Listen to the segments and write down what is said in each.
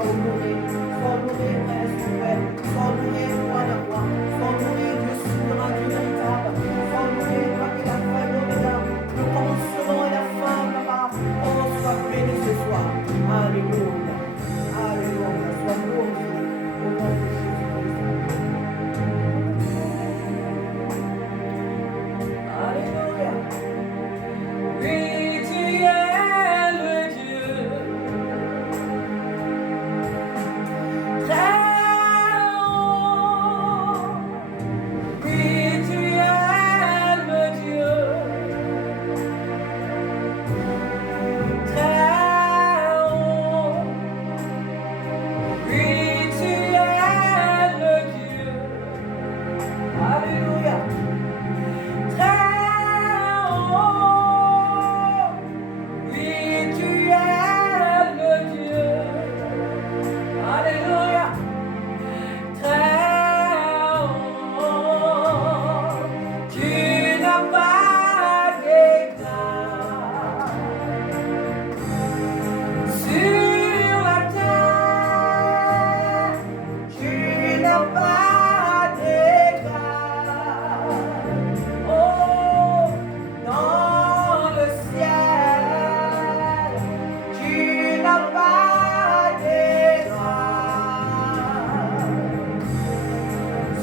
sois honoré, Père, son Père, sois honoré, roi de roi, sois honoré, Dieu souverain, Dieu véritable, sois honoré, toi qui es la fin et l'oméga, le commencement et la fin, papa, oh, sois béni ce soir, alléluia, alléluia, sois glorifié, au nom de Jésus-Christ. Alléluia. Oui, tu es le Dieu très haut. Oui, tu es le Dieu très haut. Oui, tu es le Dieu. Alléluia. Très haut. Oui, tu es le Dieu. Alléluia. Très haut. Tu n'as pas d'égal sur la terre. Tu n'as pas d'égal. Oh, dans le ciel, tu n'as pas d'égal.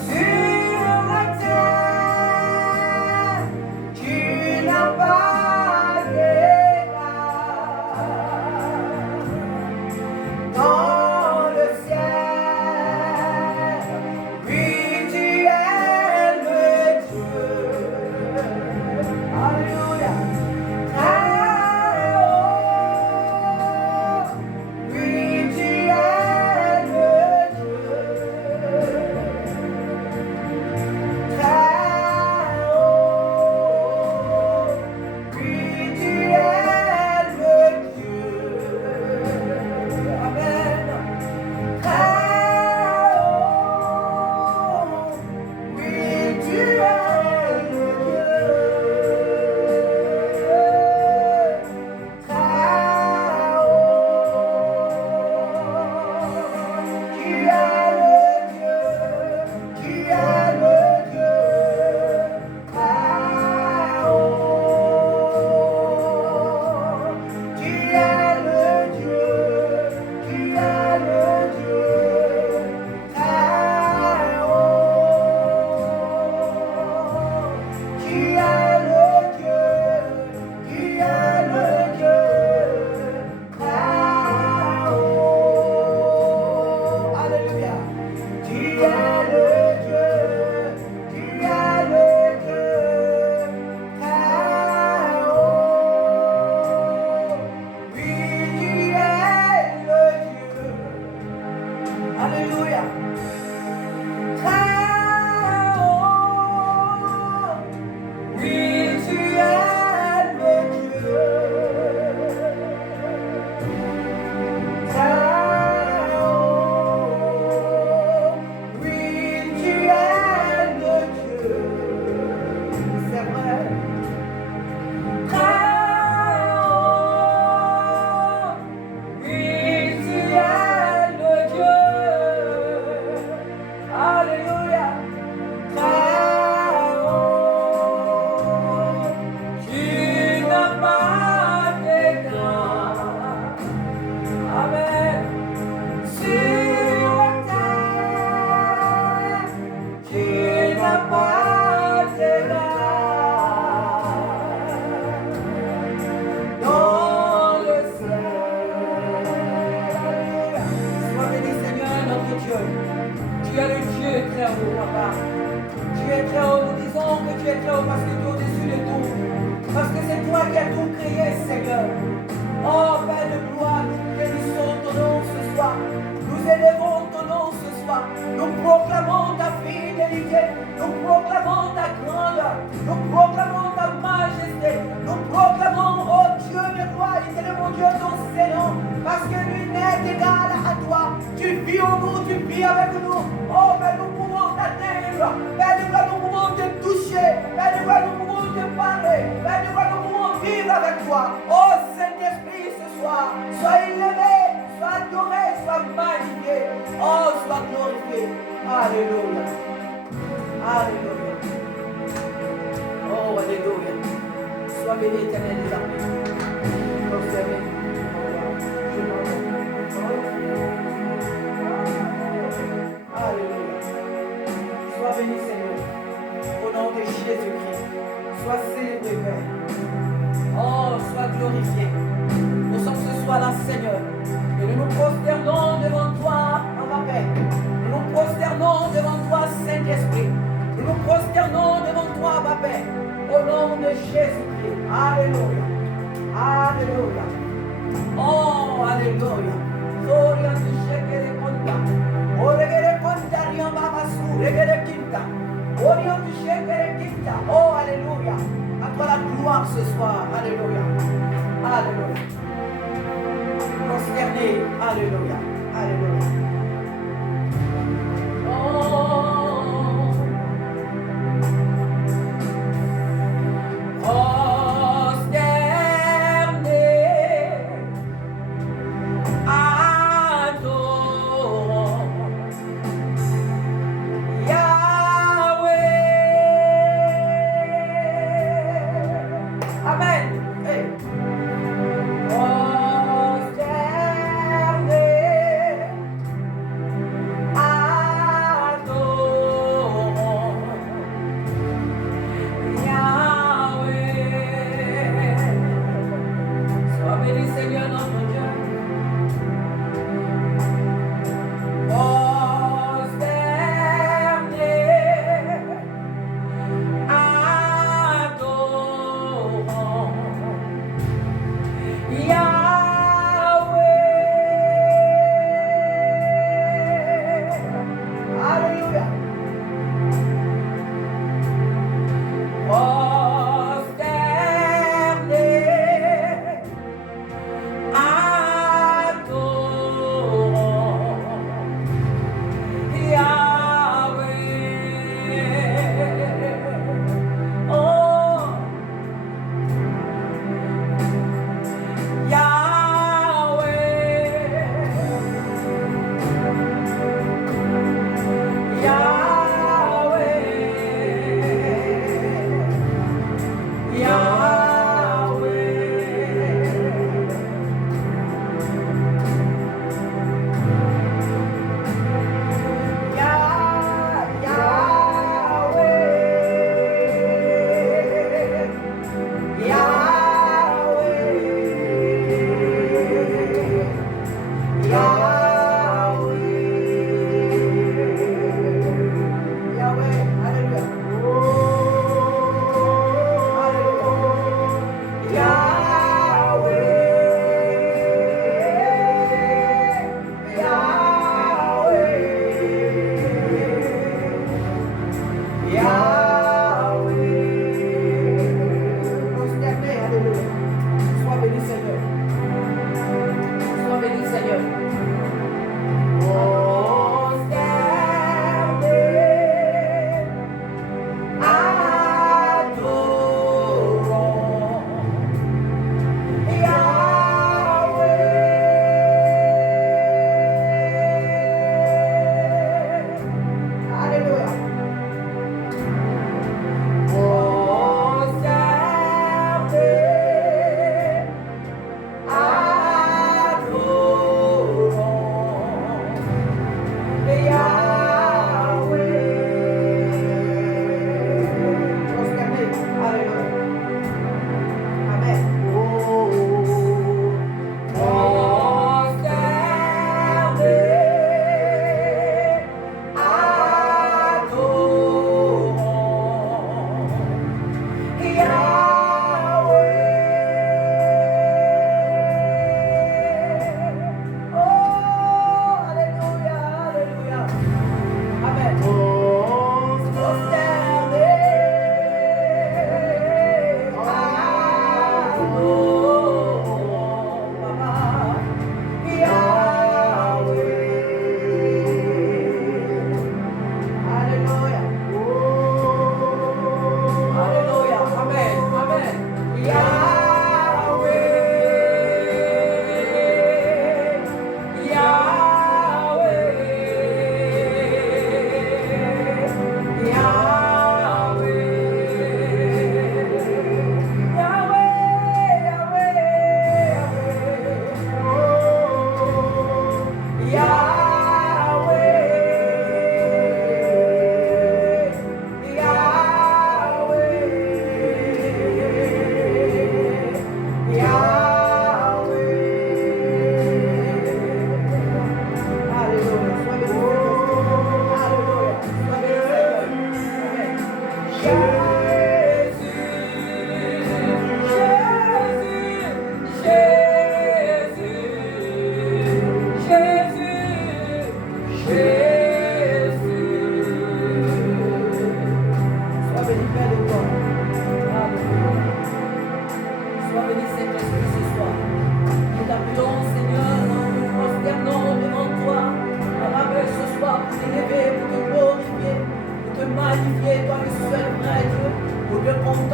Sur la terre, tu n'as pas d'égal. Dans le ciel, oui, tu es le Dieu. Alléluia. Très haut, oui, tu es le Dieu. Très haut, oui, tu es le Dieu. Amen. Très haut, oui, tu es le Dieu. Très haut, tu es le Dieu. Tu es le Dieu. Très haut, tu es le Dieu. Tu es le Dieu. Très haut, tu es le Dieu. Tu es le Dieu. Très haut. Alléluia. Tu es le Dieu. Tu es le Dieu. Très haut. Oui, tu es le Dieu. Alléluia. Très haut. Oui, tu es le Dieu. Très haut. Oui, tu es le Dieu. C'est vrai. Très haut. Oui, tu es le Dieu. Alléluia. Très haut. Tu n'as pas d'égal. Amen. Sur la terre, tu n'as pas d'égal. Dans le ciel. Alléluia. Sois béni, Seigneur, notre Dieu. Tu es le Dieu très haut, papa. Tu es très haut. Nous disons que tu es très haut parce que tu es au-dessus de tout. Parce que c'est toi qui as tout créé, Seigneur. Oh, Père de gloire, bénissons ton nom ce soir. Nous élevons ton nom ce soir. Nous proclamons ta fidélité. Nous proclamons ta grandeur. Nous proclamons ta majesté. Nous proclamons, oh Dieu de gloire, éternel mon Dieu, ton Seigneur. Parce que nul n'est égal à toi. Tu vis en nous, tu vis avec nous. Oh, Père, nous pouvons t'atteindre. Père de gloire, nous pouvons te toucher. Père de gloire, nous pouvons te parler. Père de gloire, nous pouvons vivre avec toi. Oh, Saint-Esprit, ce soir, sois élevé, sois adoré, sois sois magnifié. Oh, sois glorifié. Alléluia. Alléluia. Oh, alléluia. Sois béni, éternel des armées. Observez. Alléluia. Sois béni, Seigneur. Au nom de Jésus-Christ. Sois célébré, Père. Oh, sois glorifié. Nous sommes ce soir-là, Seigneur. Et nous nous prosternons devant toi, Papa Père. Nous nous prosternons devant toi, Saint-Esprit. Nous nous prosternons devant toi, Papa Père. Au nom de Jésus-Christ. Alléluia. Alléluia. Oh, alléluia. Gloria tu shekere konta. Oregere konta riamba basu. Regere kinta. Oria tu shekere kinta. Oh, alléluia. À toi la gloire ce soir. Alléluia. Alléluia. Prosterné. Alléluia. Alléluia. Amen.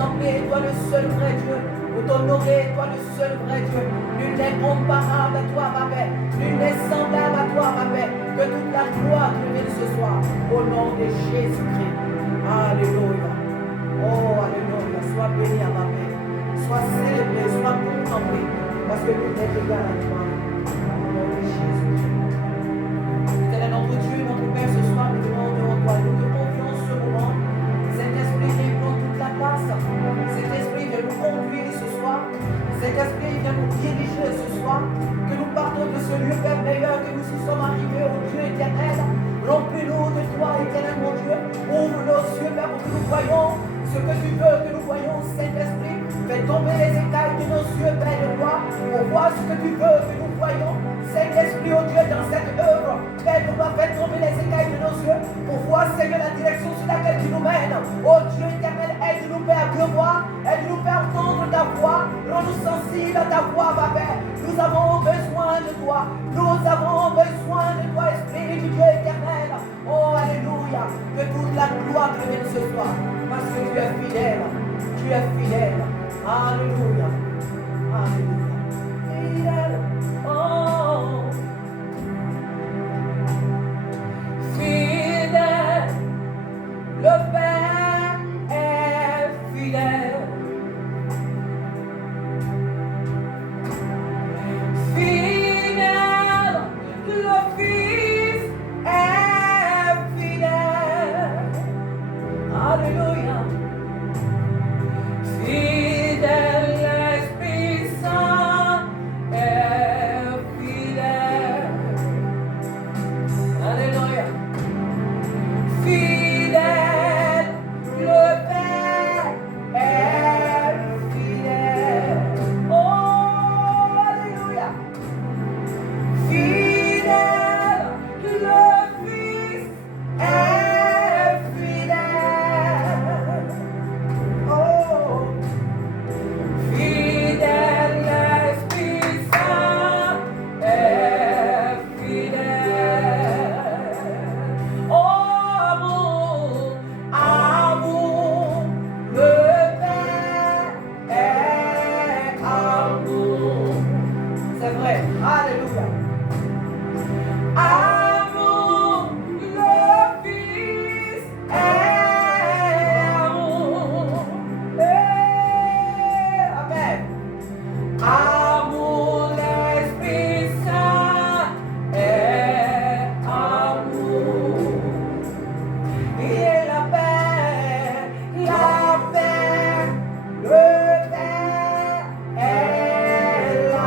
contempler, toi le seul vrai Dieu. Pour t'honorer, toi le seul vrai Dieu. Nul n'est comparable à toi, ma paix. Nul n'est semblable à toi, ma paix. Que toute la gloire te vienne ce soir. Au nom de Jésus-Christ. Alléluia. Oh, alléluia. Sois béni à ma paix. Sois célébré, sois contemplé. Parce que nul n'est égal à toi. Au nom de Jésus-Christ. Éternel, notre Dieu, notre Père, ce soir, nous demandons toi. Nous te confions ce moment. Saint-Esprit, viens prendre toute la place. Saint-Esprit, viens nous conduire ce soir. Saint-Esprit, viens nous diriger ce soir. Que nous partons de ce lieu, Père meilleur, que nous y sommes arrivés, au Dieu éternel. Remplis-nous de toi, éternel, mon Dieu. Ouvre nos yeux, Père, pour que nous voyons ce que tu veux que nous voyons, Saint-Esprit. Fais tomber les écailles de nos yeux, Père de toi, pour voir ce que tu veux que nous voyons. Saint-Esprit, oh Dieu, dans cette œuvre, Père de toi, fais tomber les écailles de nos yeux, pour voir, Seigneur, la direction sur laquelle tu nous mènes. Oh Dieu éternel, aide-nous, Père, à voir, aide-nous, Père, à entendre ta voix, rends-nous sensibles à ta voix, ma Père. Nous avons besoin de toi, nous avons besoin de toi, Esprit du Dieu éternel. Oh, alléluia, que toute la gloire te vienne ce soir, parce que tu es fidèle, tu es fidèle. Alléluia, alléluia, fidèle, oh, fidèle, le Père est fidèle. Fidèle, le Fils est fidèle. Alléluia. Fidèle, l'Esprit Saint est fidèle. Alléluia. Fidèle, le Père est fidèle. Oh, alléluia. Fidèle, le Fils est fidèle. Oh, fidèle, l'Esprit Saint est fidèle. Oh, amour, amour, le Père est amour. C'est vrai, alléluia. Amour, le Fils est amour. Amen. Amour, l'Esprit Saint est amour. Et la paix, le Père est la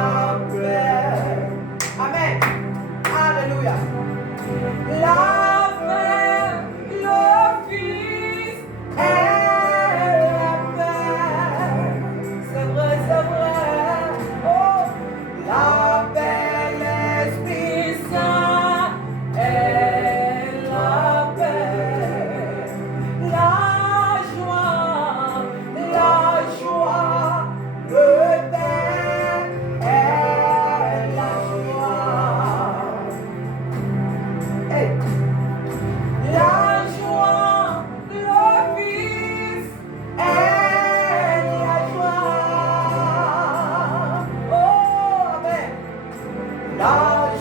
paix. Amen. Alléluia. La paix, le Fils est la paix. C'est vrai, c'est vrai. Oh, la paix, l'Esprit Saint est la paix. La joie, le Père est la joie. Hey. La joie, le Fils est la joie. Oh, amen. La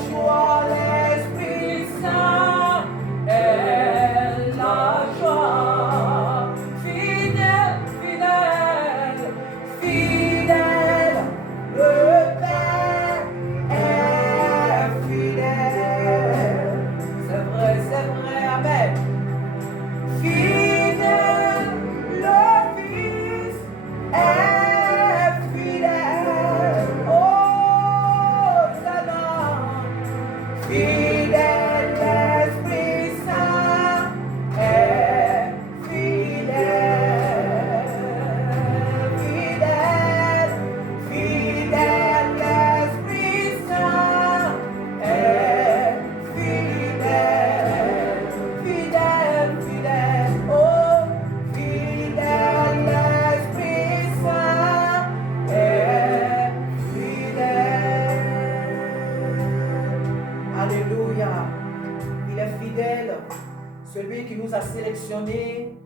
joie, l'Esprit Saint est la joie. Fidèle, fidèle, fidèle, le Père est fidèle. C'est vrai, amen. Fidèle, le Fils est fidèle. Oh, Satan. Fidèle, l'Esprit Saint est fidèle. Fidèle, fidèle, l'Esprit Saint est fidèle. Fidèle, fidèle, oh, fidèle, l'Esprit Saint est fidèle. Alléluia. Il est fidèle, celui qui nous a sélectionnés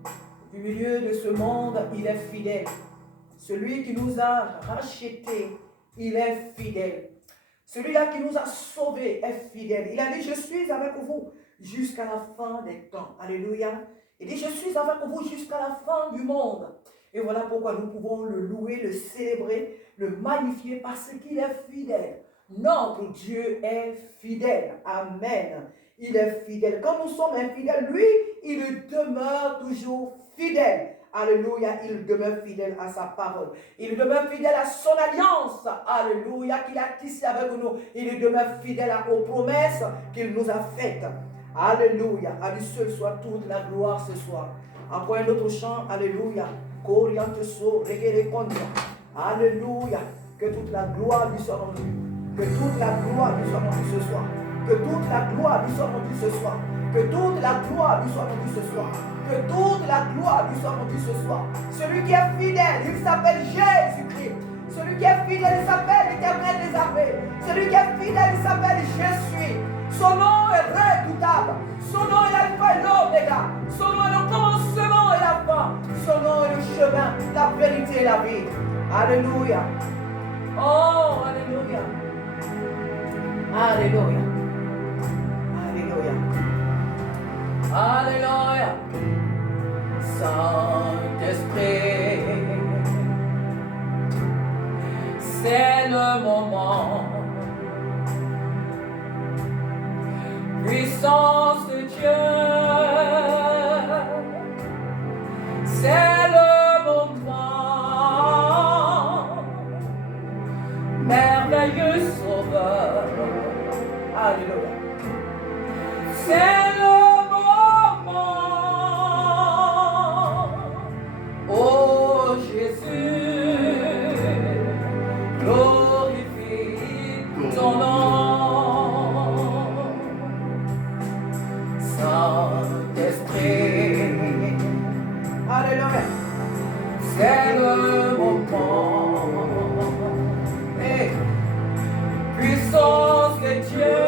du milieu de ce monde, il est fidèle. Celui qui nous a rachetés, il est fidèle. Celui-là qui nous a sauvés est fidèle. Il a dit, je suis avec vous jusqu'à la fin des temps. Alléluia. Il dit, je suis avec vous jusqu'à la fin du monde. Et voilà pourquoi nous pouvons le louer, le célébrer, le magnifier parce qu'il est fidèle. Notre Dieu est fidèle. Amen. Il est fidèle. Quand nous sommes infidèles, lui, il demeure toujours fidèle. Alléluia, il demeure fidèle à sa parole. Il demeure fidèle à son alliance. Alléluia, qu'il a tissé avec nous. Il demeure fidèle aux promesses qu'il nous a faites. Alléluia, à lui seul soit toute la gloire ce soir. Encore un autre chant, alléluia. Alléluia, que toute la gloire lui soit rendue. Que toute la gloire lui soit rendue ce soir. Que toute la gloire lui soit rendue ce soir. Que toute la gloire lui soit rendue ce soir. Que toute la gloire lui soit rendue ce soir. Celui qui est fidèle, il s'appelle Jésus-Christ. Celui qui est fidèle, il s'appelle l'Éternel des armées. Celui qui est fidèle, il s'appelle Je suis. Son nom est redoutable. Son nom est l'alpha et l'oméga. Son nom est le commencement et la fin. Son nom est le chemin, la vérité et la vie. Alléluia. Oh, alléluia. Alléluia. Alléluia. Alléluia. Saint-Esprit, c'est le moment. Puissance de Dieu, c'est le moment. Merveilleux Sauveur, alléluia. C'est le moment. Oh Jésus, glorifie ton nom. Saint-Esprit, alléluia, c'est le moment. Et puissance de Dieu,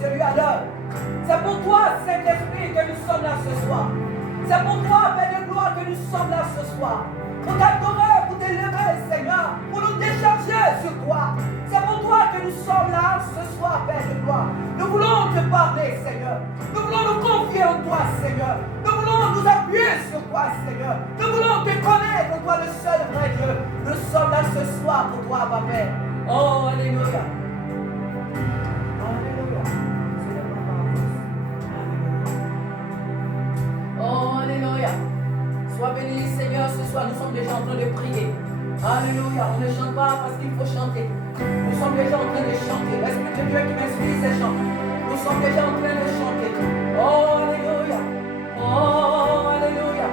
c'est lui à l'heure. C'est pour toi, Saint-Esprit, que nous sommes là ce soir. C'est pour toi, Père de gloire, que nous sommes là ce soir. Pour t'adorer, pour t'élever, Seigneur, pour nous décharger sur toi. C'est pour toi que nous sommes là ce soir, Père de gloire. Nous voulons te parler, Seigneur. Nous voulons nous confier en toi, Seigneur. Nous voulons nous appuyer sur toi, Seigneur. Nous voulons te connaître, toi, le seul vrai Dieu. Nous sommes là ce soir pour toi, Papa. Oh, alléluia. Alléluia. Oh, alléluia. Sois béni, Seigneur, ce soir, nous sommes déjà en train de prier. Alléluia. On ne chante pas parce qu'il faut chanter. Nous sommes déjà en train de chanter. L'Esprit de Dieu qui m'inspire ces chants. Nous sommes déjà en train de chanter. Oh, alléluia. Oh, alléluia.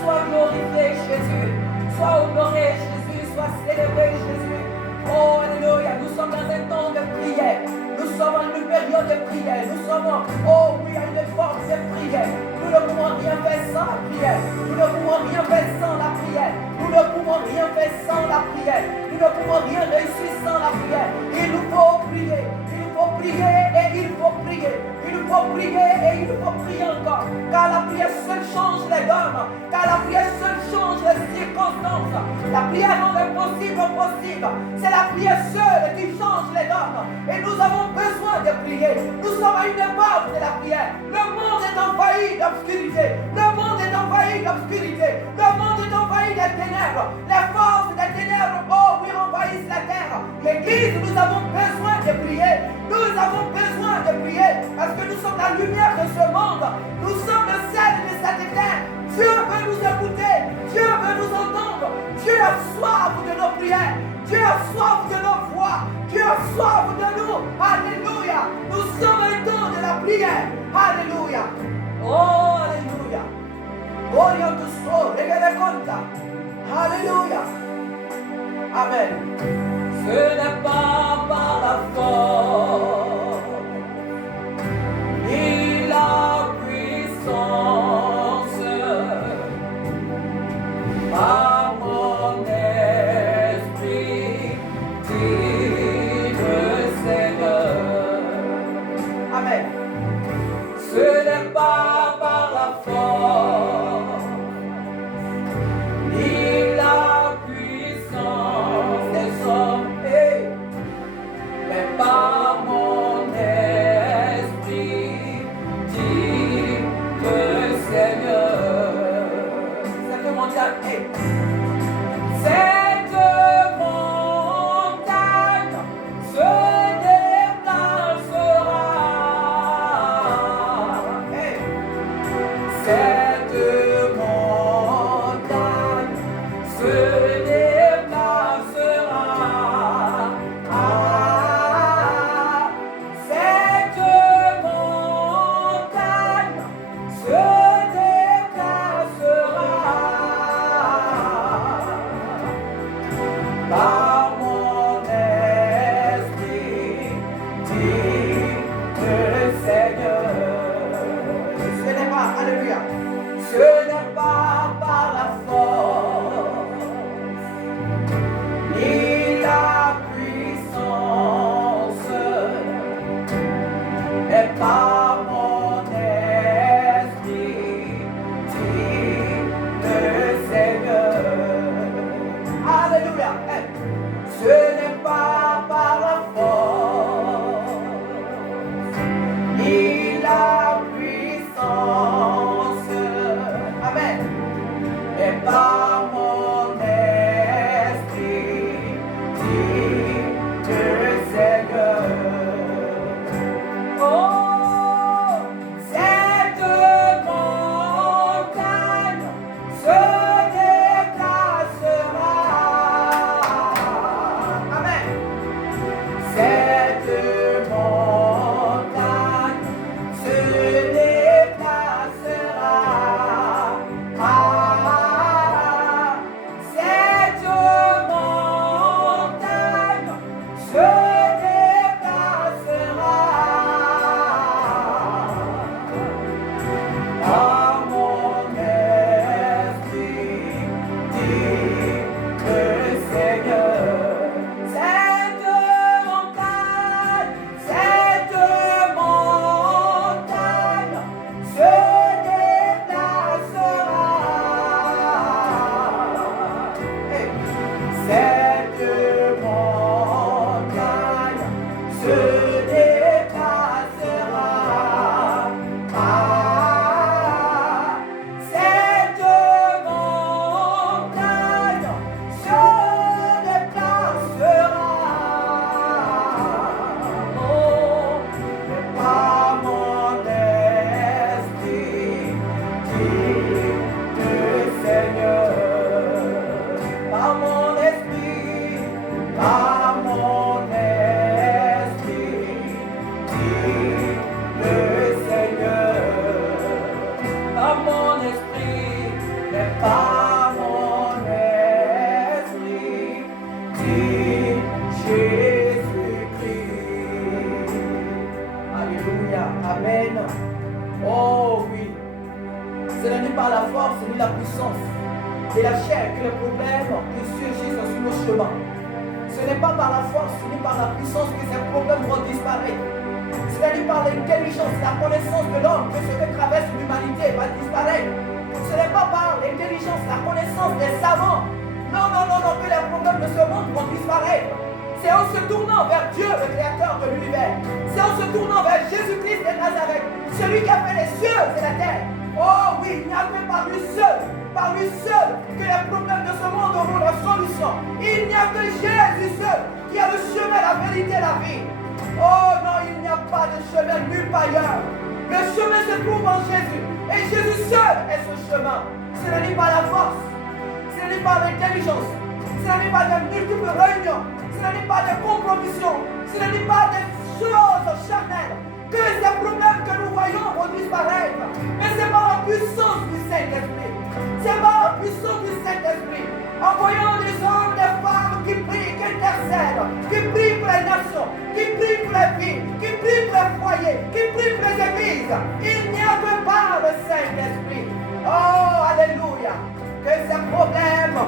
Sois glorifié, Jésus. Sois honoré, Jésus. Sois célébré, Jésus. Oh, alléluia. Nous sommes dans un temps de prière. Nous sommes en une période de prière. Nous sommes, oh oui, à une force de prière. Nous ne pouvons rien faire sans la prière. Nous ne pouvons rien faire sans la prière. Nous ne pouvons rien faire sans la prière. Nous ne pouvons rien réussir sans la prière. Il nous faut prier. Il nous faut prier et il faut prier. Il nous faut prier et il nous faut prier encore. Car la prière seule change les donnes. Car la prière seule change les circonstances. La prière rend l'impossible possible. C'est la prière seule qui change les donnes. Et nous avons besoin de prier. Nous sommes à une époque de la prière. Le monde est envahi d'obscurité. Le monde est envahi d'obscurité. Le monde est envahi des ténèbres. Les forces des ténèbres, oh oui, envahissent la terre. L'Église, nous avons besoin de prier. Nous avons besoin de prier parce que nous sommes la lumière de ce monde. Nous sommes le sel de cette terre. Dieu veut nous écouter. Dieu veut nous entendre. Dieu a soif de nos prières. Dieu a soif de nos voix. Dieu a soif de nous. Alléluia. Nous sommes un temps de la prière. Alléluia. Oh, alléluia. Gloria tu so, regale conta. Alléluia. Amen. Ce n'est pas par la force ni la puissance, par mon esprit, dit le Seigneur. Amen. Ce n'est pas par la force ni la puissance des hommes, mais par mon esprit, dit le Seigneur. Cette montagne, cette montagne se déplacera. Cette montagne se déplacera. Cette montagne se déplacera. Par mon esprit, dit le Seigneur. Ce n'est pas, alléluia, ce n'est pas par la force ni la puissance, mais par mon esprit, dit le Seigneur. Alléluia. Ce n'est pas par la force ni la puissance, amen, et par mon esprit, dit le Seigneur. Oh, Amen. Oh oui. Ce n'est ni par la force ni la puissance de la chair que les problèmes qui surgissent sur nos chemins. Ce n'est pas par la force ni par la puissance que ces problèmes vont disparaître. Ce n'est ni par l'intelligence, la connaissance de l'homme que ce que traverse l'humanité va disparaître. Ce n'est pas par l'intelligence, la connaissance des savants. Non, non, non, non, que les problèmes de ce monde vont disparaître. C'est en se tournant vers Dieu, le créateur de l'univers. C'est en se tournant vers Jésus-Christ de Nazareth, celui qui a fait les cieux et la terre. Oh oui, il n'y a que par lui seul, que les problèmes de ce monde auront la solution. Il n'y a que Jésus seul qui a le chemin, la vérité et la vie. Oh non, il n'y a pas de chemin nulle part ailleurs. Le chemin se trouve en Jésus. Et Jésus seul est ce chemin. Ce n'est pas la force, ce n'est pas l'intelligence, ce n'est pas de multiples réunions, ce n'est pas de compromissions, ce n'est pas des choses charnelles que ces problèmes que nous voyons vont disparaître. Mais c'est par la puissance du Saint-Esprit. C'est par la puissance du Saint-Esprit. En voyant des hommes, des femmes qui prient, qui intercèdent, qui prient pour les nations, qui prient pour les vies, qui prient pour les foyers, qui prient pour les églises. Il n'y a que par le Saint-Esprit. Oh, alléluia. Que ces problèmes,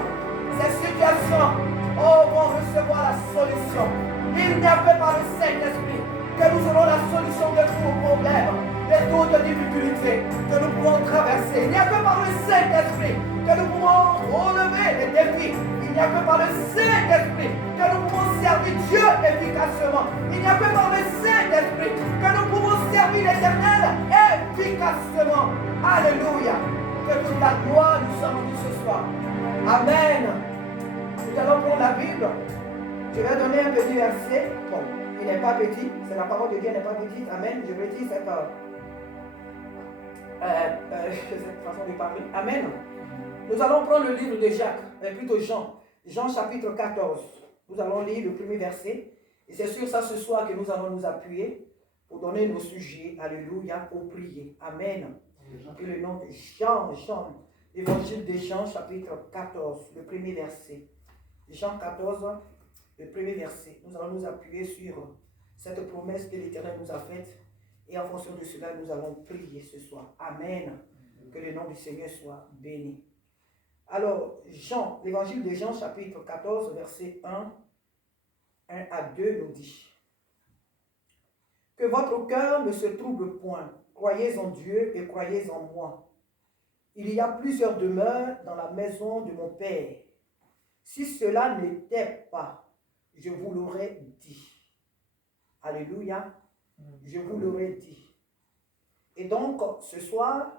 ces situations, vont recevoir la solution. Il n'y a que par le Saint-Esprit que nous aurons la solution de tous nos problèmes, de toutes les difficultés que nous pouvons traverser. Il n'y a que par le Saint-Esprit que nous pouvons relever les défis. Il n'y a que par le Saint-Esprit que nous pouvons servir Dieu efficacement. Il n'y a que par le Saint-Esprit que nous pouvons servir l'Éternel efficacement. Alléluia. Que toute la gloire nous soit rendue ce soir. Amen. Nous allons prendre la Bible. Je vais donner un petit verset. Bon, il n'est pas petit. C'est la parole de Dieu, n'est pas petite. Amen. Je redis cette façon de parler. Amen. Nous allons prendre le livre de Jacques, plutôt Jean. Jean chapitre 14. Nous allons lire le premier verset. Et c'est sur ça ce soir que nous allons nous appuyer pour donner nos sujets. Alléluia. Pour prier. Amen. Et le nom de Jean, l'évangile de Jean chapitre 14, le premier verset. Jean 14, le premier verset. Nous allons nous appuyer sur cette promesse que l'Éternel nous a faite. Et en fonction de cela, nous allons prier ce soir. Amen. Que le nom du Seigneur soit béni. Alors, Jean, l'évangile de Jean, chapitre 14, verset 1 à 2 nous dit: que votre cœur ne se trouble point. Croyez en Dieu et croyez en moi. Il y a plusieurs demeures dans la maison de mon Père. Si cela n'était pas, je vous l'aurais dit. Alléluia. Je vous l'aurais dit. Et donc, ce soir,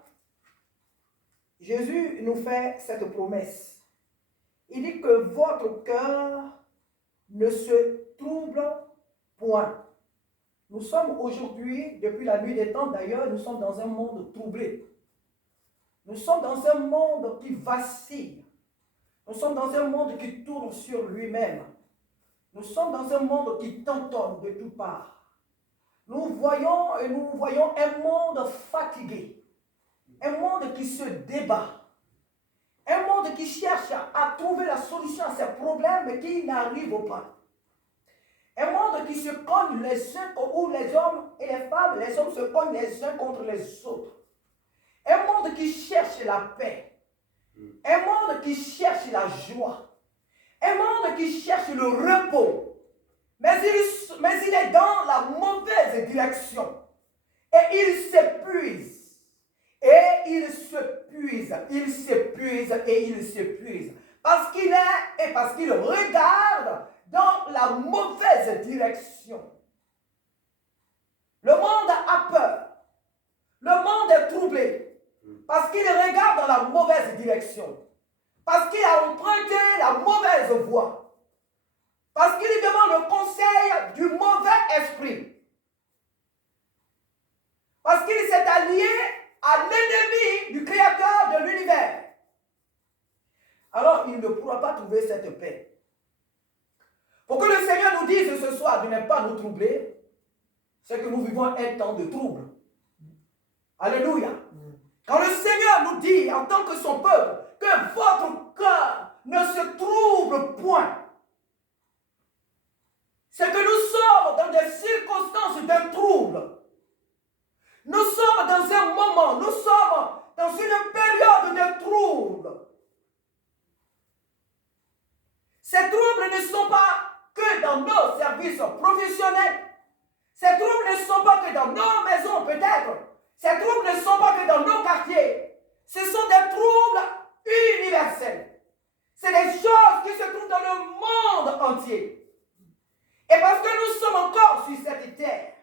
Jésus nous fait cette promesse. Il dit que votre cœur ne se trouble point. Nous sommes aujourd'hui, depuis la nuit des temps d'ailleurs, nous sommes dans un monde troublé. Nous sommes dans un monde qui vacille. Nous sommes dans un monde qui tourne sur lui-même. Nous sommes dans un monde qui tantonne de toutes parts. Nous voyons un monde fatigué. Un monde qui se débat. Un monde qui cherche à trouver la solution à ses problèmes mais qui n'arrive pas. Un monde qui se cogne les uns, où les hommes et les femmes, les hommes se cognent les uns contre les autres. Un monde qui cherche la paix. Un monde qui cherche la joie. Un monde qui cherche le repos. Mais il est dans la mauvaise direction. Et il s'épuise. Et il s'épuise. Il s'épuise et il s'épuise. Parce qu'il regarde dans la mauvaise direction. Le monde a peur. Le monde est troublé. Parce qu'il regarde dans la mauvaise direction. Parce qu'il a emprunté la mauvaise voie. Parce qu'il demande le conseil du mauvais esprit. Parce qu'il s'est allié à l'ennemi du créateur de l'univers. Alors il ne pourra pas trouver cette paix. Pour que le Seigneur nous dise ce soir de ne pas nous troubler, c'est que nous vivons un temps de trouble. Alléluia. Quand le Seigneur nous dit en tant que son peuple que votre cœur ne se trouble point, c'est que nous sommes dans des circonstances d'un trouble. Nous sommes dans un moment, nous sommes dans une période de troubles. Ces troubles ne sont pas que dans nos services professionnels. Ces troubles ne sont pas que dans nos maisons peut-être. Ces troubles ne sont pas que dans nos quartiers. Ce sont des troubles universels. C'est des choses qui se trouvent dans le monde entier. Et parce que nous sommes encore sur cette terre,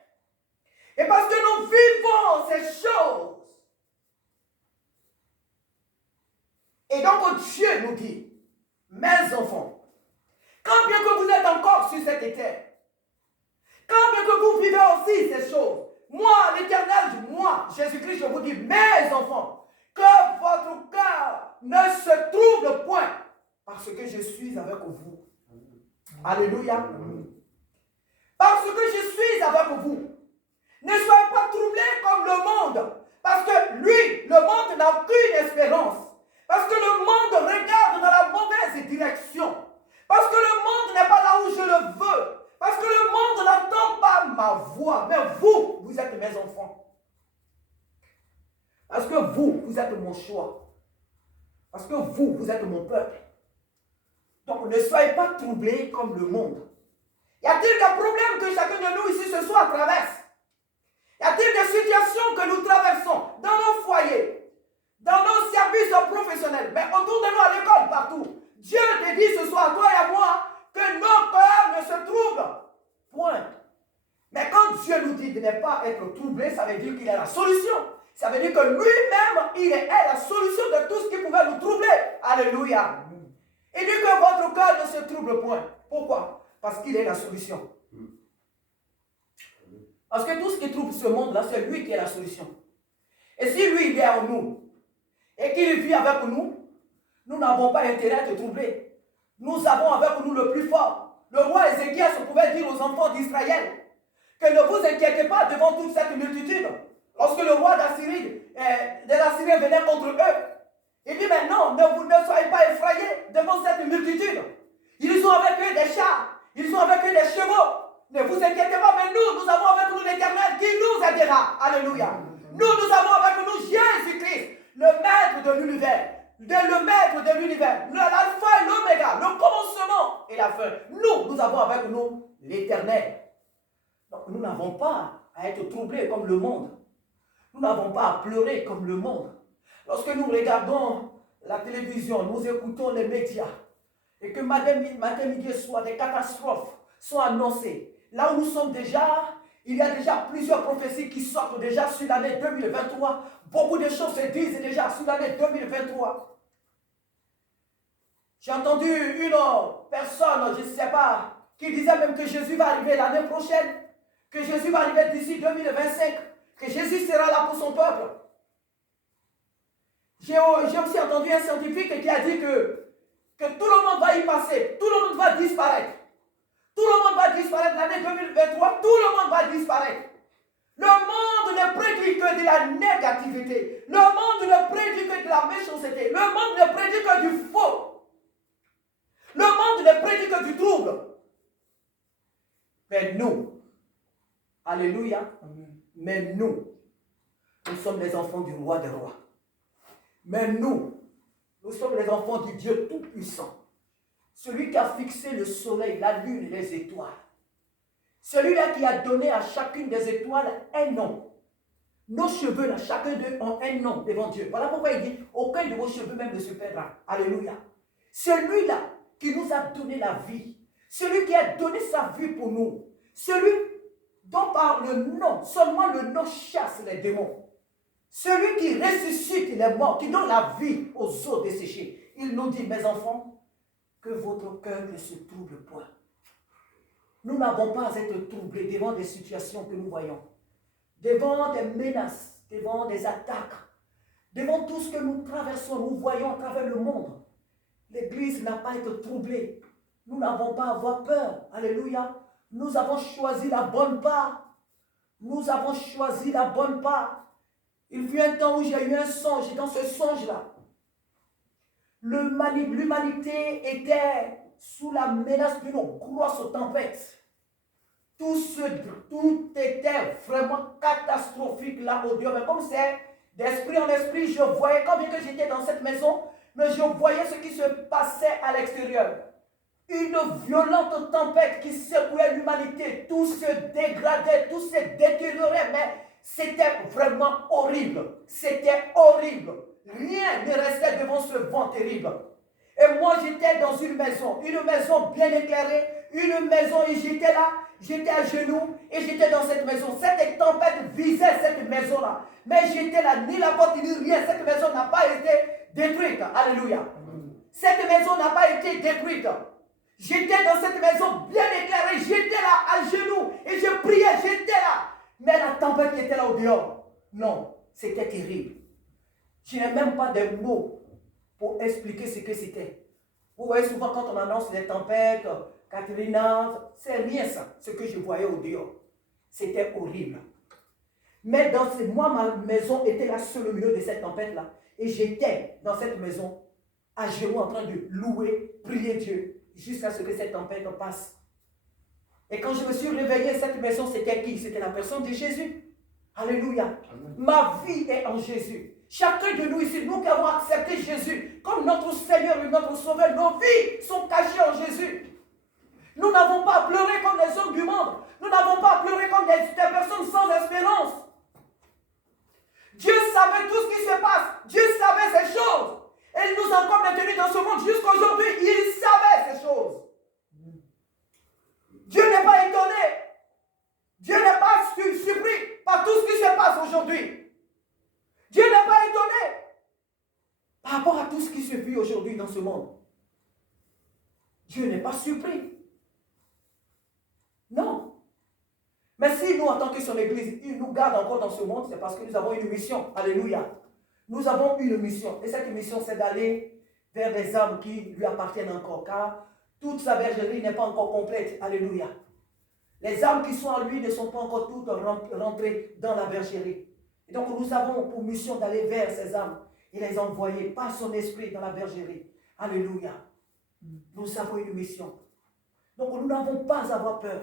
et parce que nous vivons ces choses, et donc Dieu nous dit, mes enfants, quand bien que vous êtes encore sur cette terre, quand bien que vous vivez aussi ces choses, moi, l'Éternel, moi, Jésus-Christ, je vous dis, mes enfants, que votre cœur ne se trouble point, parce que je suis avec vous. Alléluia. Parce que je suis avec vous. Ne soyez pas troublés comme le monde, parce que lui, le monde n'a aucune espérance. Parce que le monde regarde dans la mauvaise direction. Parce que le monde n'est pas là où je le veux. Parce que le monde n'entend pas ma voix. Mais vous, vous êtes mes enfants. Parce que vous êtes mon choix. Parce que vous êtes mon peuple. Donc ne soyez pas troublés comme le monde. Y a-t-il des problèmes que chacun de nous ici ce soir traverse? Y a-t-il des situations que nous traversons dans nos foyers, dans nos services professionnels, mais autour de nous à l'école, partout? Dieu te dit ce soir, toi et à moi, que nos cœurs ne se troublent point. Mais quand Dieu nous dit de ne pas être troublé, ça veut dire qu'il est la solution. Ça veut dire que lui-même, il est la solution de tout ce qui pouvait nous troubler. Alléluia. Il dit que votre cœur ne se trouble point. Pourquoi? Parce qu'il est la solution. Parce que tout ce qui trouble ce monde-là, c'est lui qui est la solution. Et si lui, il est en nous, et qu'il vit avec nous, nous n'avons pas intérêt à être troublés. Nous avons avec nous le plus fort. Le roi Ézéchias pouvait dire aux enfants d'Israël que ne vous inquiétez pas devant toute cette multitude. Lorsque le roi d'Assyrie venait contre eux, il dit maintenant, ne soyez pas effrayés devant cette multitude. Ils ont avec eux des chars, ils ont avec eux des chevaux. Ne vous inquiétez pas, mais nous avons avec nous l'Éternel qui nous aidera. Alléluia. Nous avons avec nous Jésus-Christ, le maître de l'univers. Le maître de l'univers, l'alpha et l'oméga, le commencement et la fin. Nous avons avec nous l'Éternel. Donc nous n'avons pas à être troublés comme le monde. Nous n'avons pas à pleurer comme le monde. Lorsque nous regardons la télévision, nous écoutons les médias, et que matin, midi et soir, des catastrophes sont annoncées. Là où nous sommes déjà, il y a déjà plusieurs prophéties qui sortent déjà sur l'année 2023. Beaucoup de choses se disent déjà sur l'année 2023. J'ai entendu une personne, je ne sais pas, qui disait même que Jésus va arriver l'année prochaine, que Jésus va arriver d'ici 2025, que Jésus sera là pour son peuple. J'ai aussi entendu un scientifique qui a dit que tout le monde va y passer, tout le monde va disparaître. Tout le monde va disparaître l'année 2023, tout le monde va disparaître. Le monde ne prédit que de la négativité. Le monde ne prédit que de la méchanceté. Le monde ne prédit que du faux. Le monde ne prédit que du trouble. Mais nous, alléluia, mais nous sommes les enfants du roi des rois. Mais nous sommes les enfants du Dieu Tout-Puissant. Celui qui a fixé le soleil, la lune et les étoiles. Celui-là qui a donné à chacune des étoiles un nom. Nos cheveux, là, chacun d'eux ont un nom devant Dieu. Voilà pourquoi il dit, aucun de vos cheveux même ne se perdra. Alléluia. Celui-là qui nous a donné la vie. Celui qui a donné sa vie pour nous. Celui dont par le nom, seulement le nom chasse les démons. Celui qui ressuscite les morts, qui donne la vie aux eaux desséchées. Il nous dit, mes enfants, que votre cœur ne se trouble point. Nous n'avons pas à être troublés devant des situations que nous voyons, devant des menaces, devant des attaques, devant tout ce que nous traversons, nous voyons à travers le monde. L'Église n'a pas à être troublée. Nous n'avons pas à avoir peur. Alléluia. Nous avons choisi la bonne part. Nous avons choisi la bonne part. Il fut un temps où j'ai eu un songe, et dans ce songe-là, l'humanité était sous la menace d'une grosse tempête. tout était vraiment catastrophique là au Dieu. Mais comme c'est d'esprit en esprit, je voyais, quand bien que j'étais dans cette maison, mais je voyais ce qui se passait à l'extérieur. Une violente tempête qui secouait l'humanité, tout se dégradait, tout se détériorait, mais c'était vraiment horrible. C'était horrible. Rien ne restait devant ce vent terrible. Et moi, j'étais dans une maison bien éclairée, une maison, et j'étais à genoux, et j'étais dans cette maison. Cette tempête visait cette maison-là. Mais j'étais là, ni la porte, ni rien. Cette maison n'a pas été détruite. Alléluia. Cette maison n'a pas été détruite. J'étais dans cette maison bien éclairée, j'étais là à genoux, et je priais, j'étais là. Mais la tempête qui était là au dehors, non, c'était terrible. Je n'ai même pas de mots pour expliquer ce que c'était. Vous voyez souvent quand on annonce les tempêtes, Katrina, c'est rien ça, ce que je voyais au dehors. C'était horrible. Mais moi, ma maison était là seule au milieu de cette tempête-là. Et j'étais dans cette maison, à genoux, en train de louer, prier Dieu, jusqu'à ce que cette tempête passe. Et quand je me suis réveillé, cette maison, c'était qui? C'était la personne de Jésus. Alléluia. Amen. Ma vie est en Jésus. Chacun de nous ici, nous qui avons accepté Jésus comme notre Seigneur et notre Sauveur, nos vies sont cachées en Jésus. Nous n'avons pas pleuré comme les hommes du monde. Nous n'avons pas pleuré comme des personnes sans espérance. Dieu savait tout ce qui se passe. Dieu savait ces choses. Et il nous a encore maintenus dans ce monde jusqu'à aujourd'hui. Il savait ces choses. Dieu n'est pas étonné. Dieu n'est pas surpris par tout ce qui se passe aujourd'hui. Dieu n'est pas étonné par rapport à tout ce qui se vit aujourd'hui dans ce monde. Dieu n'est pas surpris. Non. Mais si nous, en tant que son Église, il nous garde encore dans ce monde, c'est parce que nous avons une mission. Alléluia. Nous avons une mission. Et cette mission, c'est d'aller vers des âmes qui lui appartiennent encore. Car toute sa bergerie n'est pas encore complète. Alléluia. Les âmes qui sont à lui ne sont pas encore toutes rentrées dans la bergerie. Et donc nous avons pour mission d'aller vers ces âmes et les envoyer par son esprit dans la bergerie. Alléluia. Nous avons une mission. Donc nous n'avons pas à avoir peur.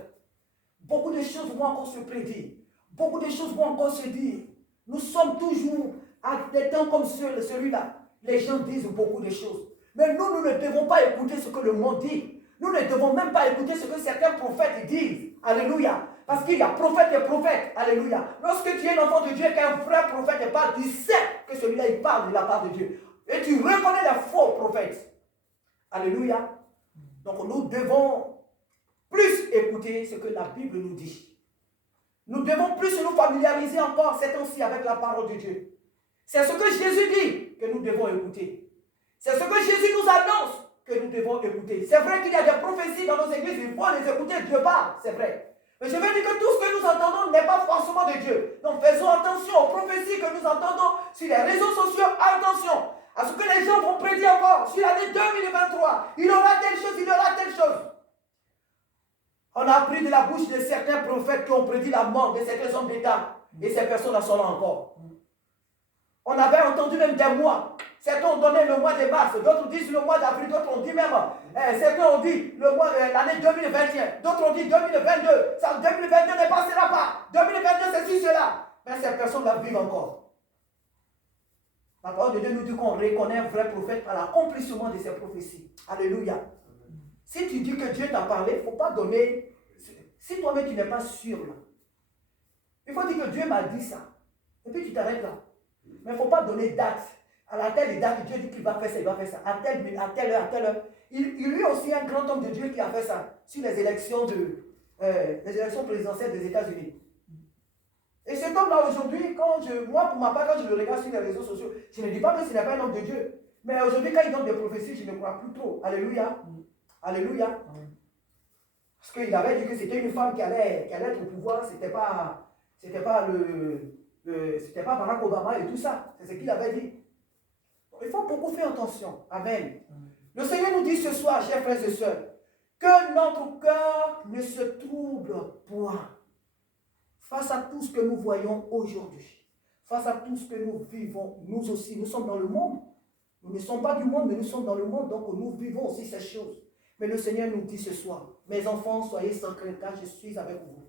Beaucoup de choses vont encore se prédire. Beaucoup de choses vont encore se dire. Nous sommes toujours à des temps comme celui-là. Les gens disent beaucoup de choses. Mais nous ne devons pas écouter ce que le monde dit. Nous ne devons même pas écouter ce que certains prophètes disent. Alléluia. Parce qu'il y a prophète et prophète. Alléluia. Lorsque tu es un enfant de Dieu, qu'un vrai prophète parle, tu sais que celui-là, il parle de la part de Dieu. Et tu reconnais les faux prophètes. Alléluia. Donc nous devons plus écouter ce que la Bible nous dit. Nous devons plus nous familiariser encore ces temps-ci avec la parole de Dieu. C'est ce que Jésus dit que nous devons écouter. C'est ce que Jésus nous annonce que nous devons écouter. C'est vrai qu'il y a des prophéties dans nos églises, il faut les écouter, Dieu parle, c'est vrai. Mais je veux dire que tout ce que nous entendons n'est pas forcément de Dieu. Donc faisons attention aux prophéties que nous entendons sur les réseaux sociaux. Attention à ce que les gens vont prédire encore sur l'année 2023. Il aura telle chose, il aura telle chose. On a appris de la bouche de certains prophètes qui ont prédit la mort de certains hommes d'État. Et ces personnes-là sont là encore. On avait entendu même des mois. Certains ont donné le mois de mars, d'autres disent le mois d'avril, d'autres ont dit même, certains ont dit l'année 2021, d'autres ont dit 2022. Ça, 2022 ne passera pas. 2022 c'est ci, cela. Mais ces personnes-là vivent encore. La parole de Dieu nous dit qu'on reconnaît un vrai prophète par l'accomplissement de ses prophéties. Alléluia. Si tu dis que Dieu t'a parlé, il ne faut pas donner. Si toi-même tu n'es pas sûr, là, il faut dire que Dieu m'a dit ça. Et puis tu t'arrêtes là. Mais il ne faut pas donner date. À la telle date, Dieu dit qu'il va faire ça, il va faire ça. À telle heure, à telle heure. Il lui aussi un grand homme de Dieu qui a fait ça sur les élections présidentielles des États-Unis. Et cet homme-là aujourd'hui, moi pour ma part, quand je le regarde sur les réseaux sociaux, je ne dis pas que ce n'est pas un homme de Dieu. Mais aujourd'hui, quand il donne des prophéties, je ne crois plus trop. Alléluia. Alléluia. Parce qu'il avait dit que c'était une femme qui allait être au pouvoir, c'était pas Barack Obama et tout ça. C'est ce qu'il avait dit. Il faut beaucoup faire attention. Amen. Le Seigneur nous dit ce soir, chers frères et sœurs, que notre cœur ne se trouble point face à tout ce que nous voyons aujourd'hui, face à tout ce que nous vivons. Nous aussi, nous sommes dans le monde. Nous ne sommes pas du monde, mais nous sommes dans le monde, donc nous vivons aussi ces choses. Mais le Seigneur nous dit ce soir, mes enfants, soyez sans crainte, car je suis avec vous.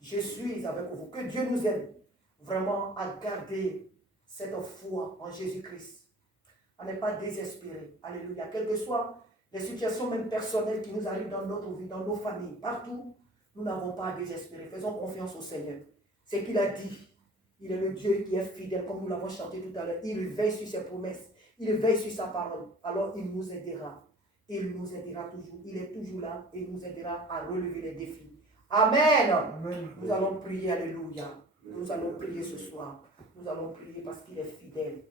Je suis avec vous. Que Dieu nous aide vraiment à garder cette foi en Jésus-Christ. À ne pas désespérer. Alléluia. Quelles que soient les situations même personnelles qui nous arrivent dans notre vie, dans nos familles, partout, nous n'avons pas à désespérer. Faisons confiance au Seigneur. C'est qu'il a dit. Il est le Dieu qui est fidèle, comme nous l'avons chanté tout à l'heure. Il veille sur ses promesses. Il veille sur sa parole. Alors il nous aidera. Il nous aidera toujours. Il est toujours là et il nous aidera à relever les défis. Amen. Amen. Nous allons prier. Alléluia. Nous allons prier ce soir. Nous allons prier parce qu'il est fidèle.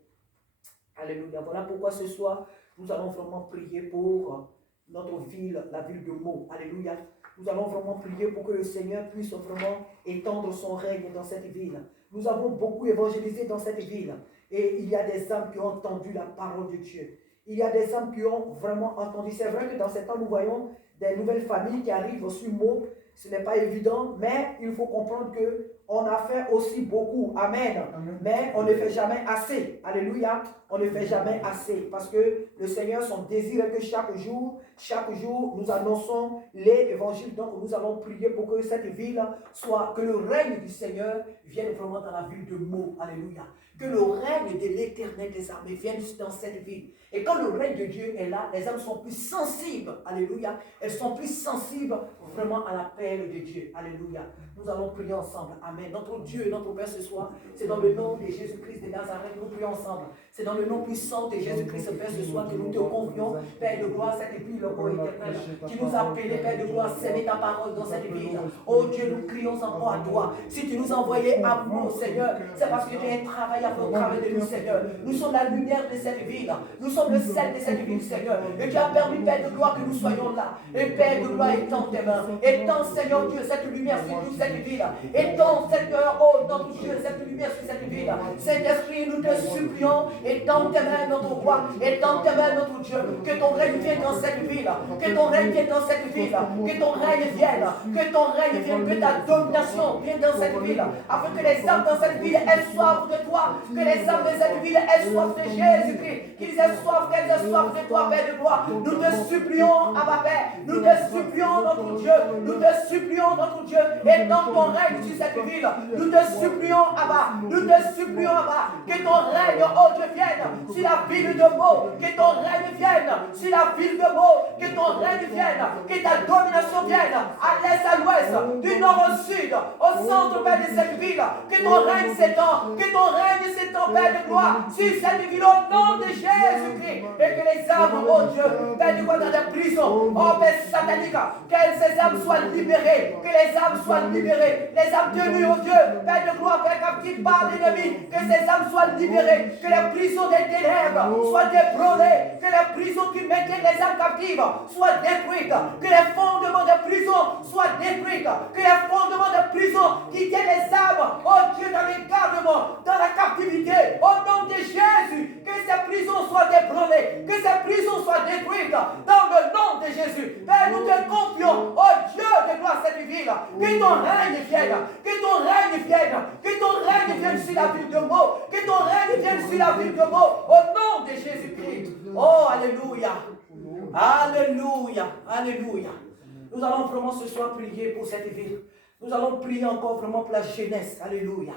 Alléluia. Voilà pourquoi ce soir, nous allons vraiment prier pour notre ville, la ville de Meaux. Alléluia. Nous allons vraiment prier pour que le Seigneur puisse vraiment étendre son règne dans cette ville. Nous avons beaucoup évangélisé dans cette ville. Et il y a des âmes qui ont entendu la parole de Dieu. Il y a des âmes qui ont vraiment entendu. C'est vrai que dans ces temps, nous voyons des nouvelles familles qui arrivent sur Meaux. Ce n'est pas évident, mais il faut comprendre qu'on a fait aussi beaucoup. Amen. Amen. Mais on ne fait jamais assez. Alléluia. On ne fait jamais assez. Parce que le Seigneur, son désir est que chaque jour, nous annonçons l'évangile. Donc nous allons prier pour que cette ville soit, que le règne du Seigneur vienne vraiment dans la ville de Meaux. Alléluia. Que le règne de l'Éternel des armées vienne dans cette ville. Et quand le règne de Dieu est là, les âmes sont plus sensibles. Alléluia. Elles sont plus sensibles vraiment à l'appel de Dieu. Alléluia. Nous allons prier ensemble. Amen. Notre Dieu et notre Père ce soir, c'est dans le nom de Jésus-Christ de Nazareth que nous prions ensemble. C'est dans le nom puissant de Jésus-Christ, Père, ce soir que nous te confions, Père de gloire, cette ville, ô éternel, qui nous a appelés, Père de gloire, s'aimer ta parole dans cette ville. Oh Dieu, nous crions encore à toi. Si tu nous as envoyés à nous, Seigneur, c'est parce que tu as un travail à faire au travers de nous, Seigneur. Nous sommes la lumière de cette ville. Nous sommes le sel de cette ville, Seigneur. Et tu as permis, Père de gloire, que nous soyons là. Et Père de gloire, étends tes mains. Étends, Seigneur Dieu, cette lumière sur toute cette ville. Étends, Seigneur, oh notre Dieu, cette lumière sur cette ville. Saint-Esprit, nous te supplions. Étends tes mains, notre roi. Étends tes mains, notre Dieu. Que ton règne vienne dans cette ville. Que ton règne vienne dans cette ville. Que ton règne vienne. Que ton règne vienne. Que ta domination vienne dans cette ville. Afin que les âmes dans cette ville aient soif de toi. Que les âmes de cette ville aient soif de Jésus-Christ. Qu'ils aient soif, qu'elles aient soif de toi, Père de gloire. Nous te supplions, Abba Père. Nous te supplions, notre Dieu. Nous te supplions, notre Dieu. Étends ton règne sur cette ville. Nous te supplions, Abba. Nous te supplions, Abba. Que ton règne, oh Dieu, vienne sur la ville de Meaux. Que ton règne vienne sur la ville de Meaux. Que ton règne vienne. Que ta domination vienne à l'est, à l'ouest, du nord au sud, au centre, Père, de cette ville. Que ton règne s'étend. Que ton règne s'étend, Père de gloire, sur cette ville au nom de Jésus-Christ. Et que les âmes, oh Dieu, Père de gloire, dans la prison, oh Père satanique, que ces âmes soient libérées. Que les âmes soient libérées. Les âmes tenues, oh Dieu, Père de gloire, Père captif par l'ennemi. Que ces âmes soient libérées. Que les prisons des ténèbres soient débranlées. Que les prisons qui maintiennent les âmes captives soient détruites. Que les fondements de prison soient détruits. Que les fondements de prison qui tiennent les âmes, oh Dieu, dans les garnements, dans la captivité, au nom de Jésus, que ces prisons soient débranlées. Que ces prisons soient détruites. Dans le nom de Jésus. Père, nous te confions, oh Dieu de gloire, cette ville. Que ton règne vienne. Que ton règne vienne. Que ton règne vienne sur la ville de Meaux. Que ton règne vienne sur la ville de Meaux. Au nom de Jésus-Christ. Oh, alléluia. Alléluia. Alléluia. Nous allons vraiment ce soir prier pour cette ville. Nous allons prier encore vraiment pour la jeunesse. Alléluia.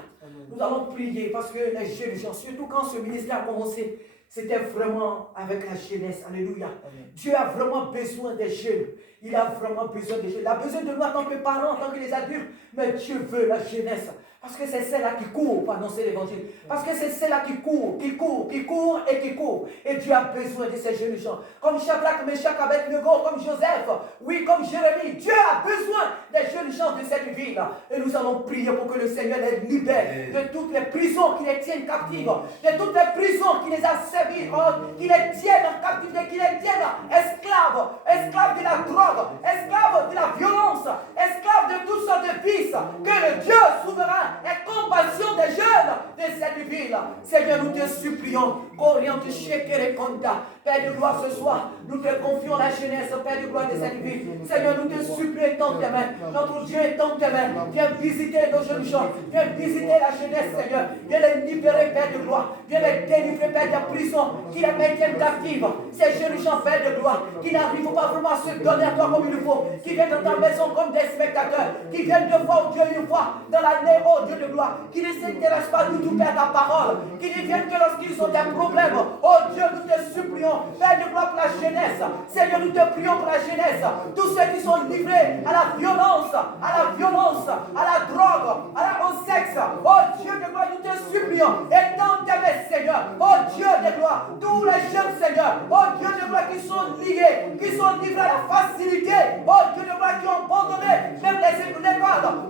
Nous allons prier parce que les jeunes gens, surtout quand ce ministère a commencé, c'était vraiment avec la jeunesse. Alléluia. Dieu a vraiment besoin des jeunes. Il a vraiment besoin des jeunes. Il a besoin de nous en tant que parents, en tant que les adultes. Mais Dieu veut la jeunesse. Parce que c'est celle-là qui court pour annoncer l'évangile. Parce que c'est celle-là qui court et qui court. Et Dieu a besoin de ces jeunes gens. Comme Shadrach, Meshach, Abednego, comme Joseph, oui, comme Jérémie. Dieu a besoin des jeunes gens de cette ville. Et nous allons prier pour que le Seigneur les libère de toutes les prisons qui les tiennent captives. De toutes les prisons qui les a servis, qui les tiennent en captivité, qui les tiennent esclaves. Esclaves de la drogue, esclaves de la violence, esclaves de toutes sortes de vices. Que le Dieu souverain ait compassion des jeunes de cette cette ville. Seigneur, nous te supplions. Qu'oriente Shekere Konda. Père de gloire, ce soir, nous te confions la jeunesse, Père de gloire de cette ville. Seigneur, nous te supplions, étends tes mains. Notre Dieu, étends tes mains. Viens visiter nos jeunes gens. Viens visiter la jeunesse, Seigneur. Viens les libérer, Père de gloire. Viens les délivrer, Père de la prison, qui les maintiennent captives. Ces jeunes gens, Père de gloire, qui n'arrivent pas vraiment à se donner à toi comme il faut, qui viennent dans ta maison comme des spectateurs, qui viennent de voir Dieu une fois dans l'année, oh Dieu de gloire, qui ne s'intéressent pas du tout, Père, ta parole, qui ne viennent que lorsqu'ils ont des problèmes. Oh Dieu, nous te supplions. Père de gloire pour la jeunesse. Seigneur, nous te prions pour la jeunesse. Tous ceux qui sont livrés à la violence, à la drogue, au sexe. Oh Dieu de gloire, nous te supplions. Étends tes mains, Seigneur. Oh Dieu de gloire, tous les jeunes, Seigneur. Oh Dieu de gloire, qui sont liés, qui sont livrés à la facilité. Oh Dieu de gloire, qui ont abandonné même les écoles.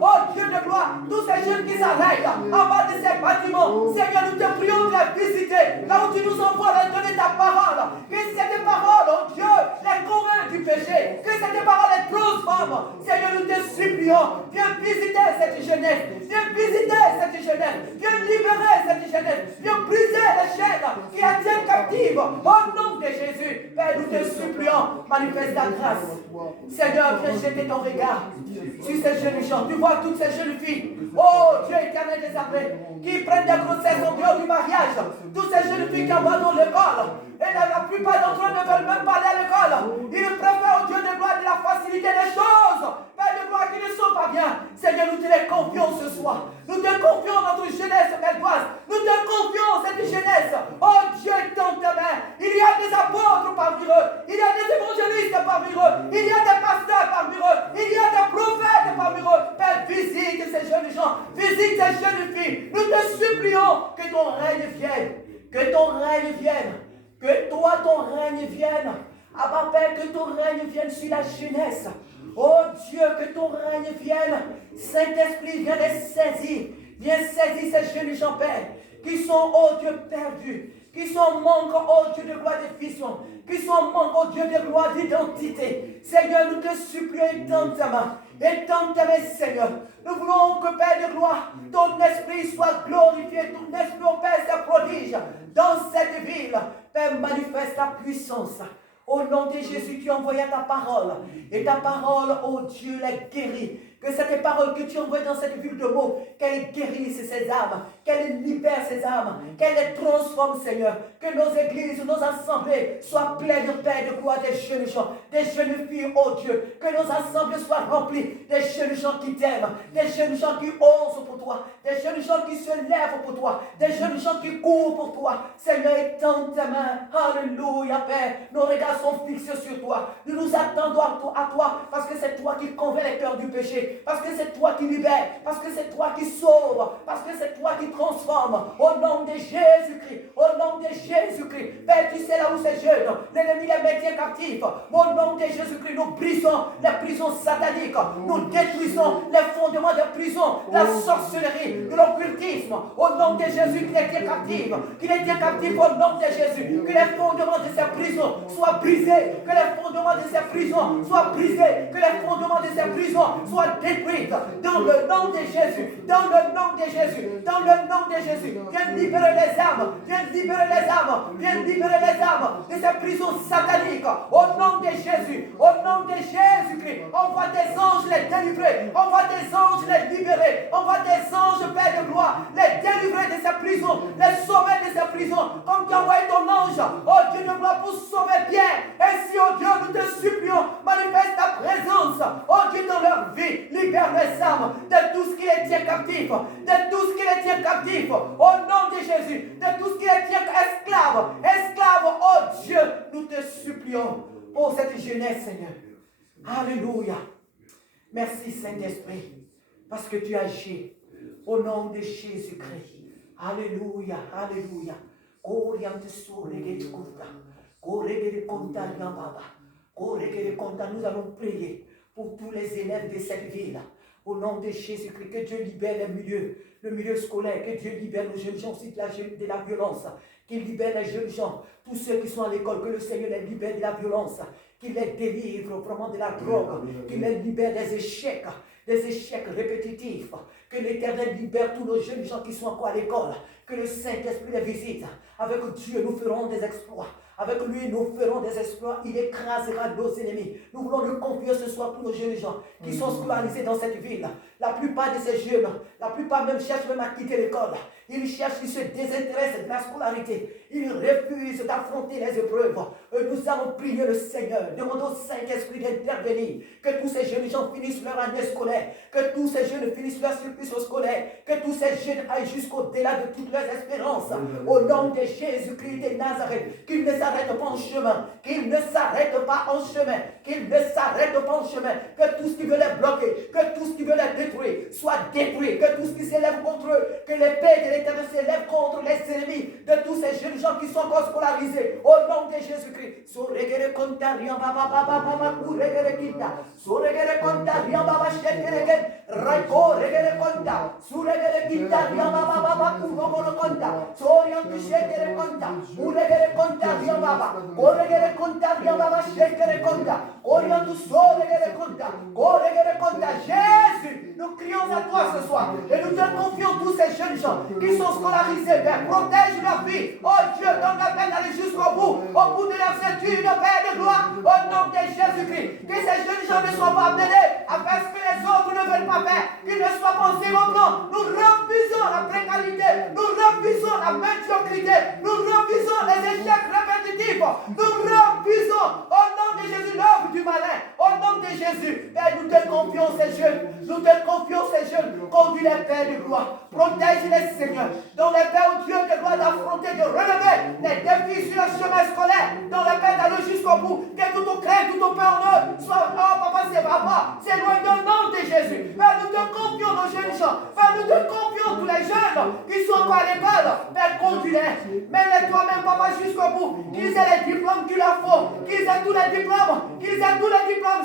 Oh Dieu de gloire, tous ces jeunes qui s'arrêtent en bas de ces bâtiments. Seigneur, nous te prions de les visiter. Là où tu nous envoies, de donner ta parole. Que cette parole, oh Dieu, les convainc du péché. Que cette parole les transforme. Seigneur, nous te supplions. Viens visiter cette jeunesse. Viens visiter cette jeunesse. Viens libérer cette jeunesse. Viens briser les chaînes qui la tiennent captive. Au nom de Jésus. Père, nous te supplions. Manifeste ta grâce. Seigneur, viens jeter ton regard sur ces jeunes gens. Tu vois toutes ces jeunes filles. Oh Dieu éternel des armées, qui prennent des grossesses en dehors du mariage. Toutes ces jeunes filles qui abandonnent l'école. Et la plupart d'entre eux ne veulent même pas aller à l'école. Ils préfèrent au Dieu de gloire de la facilité des choses. Père de gloire qui ne sont pas bien. Seigneur, nous te les confions ce soir. Nous te confions notre jeunesse belgoise. Nous te confions cette jeunesse. Oh Dieu, tends ta main. Il y a des apôtres parmi eux. Il y a des évangélistes parmi eux. Il y a des pasteurs parmi eux. Il y a des prophètes parmi eux. Père, visite ces jeunes gens. Visite ces jeunes filles. Nous te supplions que ton règne vienne. Que ton règne vienne. Que toi, ton règne vienne. Abba Père, que ton règne vienne sur la jeunesse. Oh Dieu, que ton règne vienne. Saint-Esprit, viens les saisir. Viens saisir ces jeunes gens, Père, qui sont, oh Dieu, perdus. Qui sont manque, oh Dieu de gloire de vision. Qui sont manque, oh Dieu de gloire d'identité. Seigneur, nous te supplions, étends ta main. Étends ta main, Seigneur. Nous voulons que, Père de gloire, ton esprit soit glorifié. Ton esprit, oh Père, se prodige dans cette ville. Père, manifeste ta puissance. Au nom de Jésus, tu envoyais ta parole. Et ta parole, oh Dieu, la guérit. Que cette parole que tu envoies dans cette ville de mots, qu'elle guérisse ces âmes, qu'elle libère ces âmes, qu'elle les transforme, Seigneur. Que nos églises, nos assemblées soient pleines, Père, de gloire, des jeunes gens, des jeunes filles, oh Dieu. Que nos assemblées soient remplies des jeunes gens qui t'aiment, des jeunes gens qui osent pour toi, des jeunes gens qui se lèvent pour toi, des jeunes gens qui courent pour toi. Seigneur, étends ta main. Alléluia, Père. Nos regards sont fixés sur toi. Nous nous attendons à toi parce que c'est toi qui convainc les cœurs du péché. Parce que c'est toi qui libères, parce que c'est toi qui sauve, parce que c'est toi qui transforme. Au nom de Jésus-Christ, au nom de Jésus-Christ. Père, tu sais là où c'est jeune, l'ennemi les maintient captifs. Au nom de Jésus-Christ, nous brisons les prisons sataniques. Nous détruisons les fondements des prisons, la sorcellerie, de l'occultisme. Au nom de Jésus, qu'il est captif. Qu'il est captif au nom de Jésus. Que les fondements de ces prisons soient brisés. Que les fondements de ces prisons soient brisés. Que les fondements de ces prisons soient détruite dans le nom de Jésus, dans le nom de Jésus, dans le nom de Jésus. Viens libérer les âmes, viens libérer les âmes, viens libérer les âmes de ces prisons sataniques. Au nom de Jésus, au nom de Jésus-Christ, envoie des anges les délivrer, envoie des anges les libérer, envoie des anges, Père de gloire, les délivrer de ces prisons, les sauver de ces prisons, comme tu as envoyé ton ange, oh Dieu de gloire, pour sauver Pierre. Ainsi, oh Dieu, nous te supplions, manifeste ta présence, oh Dieu, dans leur vie. Libère les âmes de tout ce qui les tient captifs, de tout ce qui les tient captifs, au nom de Jésus, de tout ce qui les tient esclaves, oh Dieu, nous te supplions pour cette jeunesse, Seigneur. Alléluia. Merci, Saint-Esprit, parce que tu agis au nom de Jésus-Christ. Alléluia, alléluia. Nous allons prier pour tous les élèves de cette ville. Au nom de Jésus-Christ, que Dieu libère le milieu scolaire, que Dieu libère les jeunes gens aussi de la violence, qu'il libère les jeunes gens, tous ceux qui sont à l'école, que le Seigneur les libère de la violence, qu'il les délivre vraiment de la drogue, qu'il les libère des échecs, des échecs répétitifs. Que l'Éternel libère tous nos jeunes gens qui sont encore à l'école. Que le Saint-Esprit les visite. Avec Dieu, nous ferons des exploits. Avec lui, nous ferons des exploits. Il écrasera nos ennemis. Nous voulons lui confier ce soir tous nos jeunes gens qui sont scolarisés dans cette ville. La plupart de ces jeunes, la plupart même cherchent même à quitter l'école. Ils cherchent, ils se désintéressent de la scolarité. Ils refusent d'affronter les épreuves. Nous allons prier le Seigneur. Demandons au Saint-Esprit d'intervenir. Que tous ces jeunes gens finissent leur année scolaire. Que tous ces jeunes finissent leur surplus scolaire. Que tous ces jeunes aillent jusqu'au-delà de toutes leurs espérances. Au nom de Jésus-Christ de Nazareth. Qu'ils ne s'arrêtent pas en chemin. Qu'ils ne s'arrêtent pas en chemin. Qu'ils ne s'arrêtent pas en chemin. Que tout ce qui veut les bloquer, que tout ce qui veut les détruire, soit détruit. Que tout ce qui s'élève contre eux, que l'épée de l'Éternel s'élève contre les ennemis de tous ces jeunes gens qui sont encore scolarisés. Au nom de Jésus-Christ. Soregere konta riamba baba baba kuregere kita. Soregere konta riamba baba shekeregen. Raiko regere konta. Soregere kita riamba baba baba kurogoro konta. Soriantu shekere konta. Uregere konta riamba baba. Koregere konta riamba baba shekere konta. Oriantu soregere konta. Koregere konta. Jésus, nous crions à toi ce soir et nous te confions tous ces jeunes gens qui sont scolarisés. Père, protège leur vie. Oh Dieu, donne la peine d'aller jusqu'au bout de leur études, Père de gloire, au nom de Jésus-Christ. Que ces jeunes gens ne soient pas amenés à faire ce que les autres ne veulent pas faire, qu'ils ne soient pas en second plan. Nous refusons la précarité, nous refusons la médiocrité, nous refusons les échecs répétitifs, nous refusons au nom de Jésus l'œuvre du malin, au nom de Jésus. Père, nous te confions ces jeunes, nous te confions ces jeunes, conduis les Pères de gloire, protège-les Seigneur, dans les Pères au Dieu de gloire d'affronter, de relever les défis sur le chemin scolaire, dans les Pères d'aller jusqu'au bout, que tout ton crainte, tout ton peur en eux, soit, oh papa, c'est papa, c'est loin de nom de Jésus. Père, nous te confions nos jeunes gens, Père, nous te confions tous les jeunes qui sont encore à l'école, Père, conduis-les, mets-les toi-même, papa, jusqu'au bout, qu'ils aient les diplômes qu'il leur faut, qu'ils aient tous les diplômes,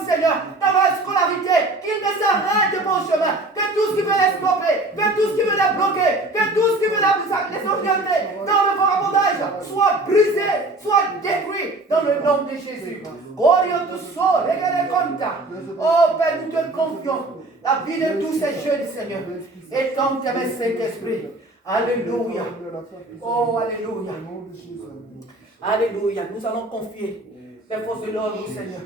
Seigneur, dans leur scolarité, qu'ils ne s'arrêtent pas au chemin, que tout ce qui veut les stopper, que tout ce qui veut les bloquer, que tout ce qui veut les orienter dans le vagabondage soit brisé, soit détruit dans le nom de Jésus. Oh Père, nous te confions la vie de tous ces jeunes, Seigneur. Et quand tu avais cet esprit, alléluia. Oh, alléluia. Alléluia. Nous allons confier les forces de l'ordre au Seigneur.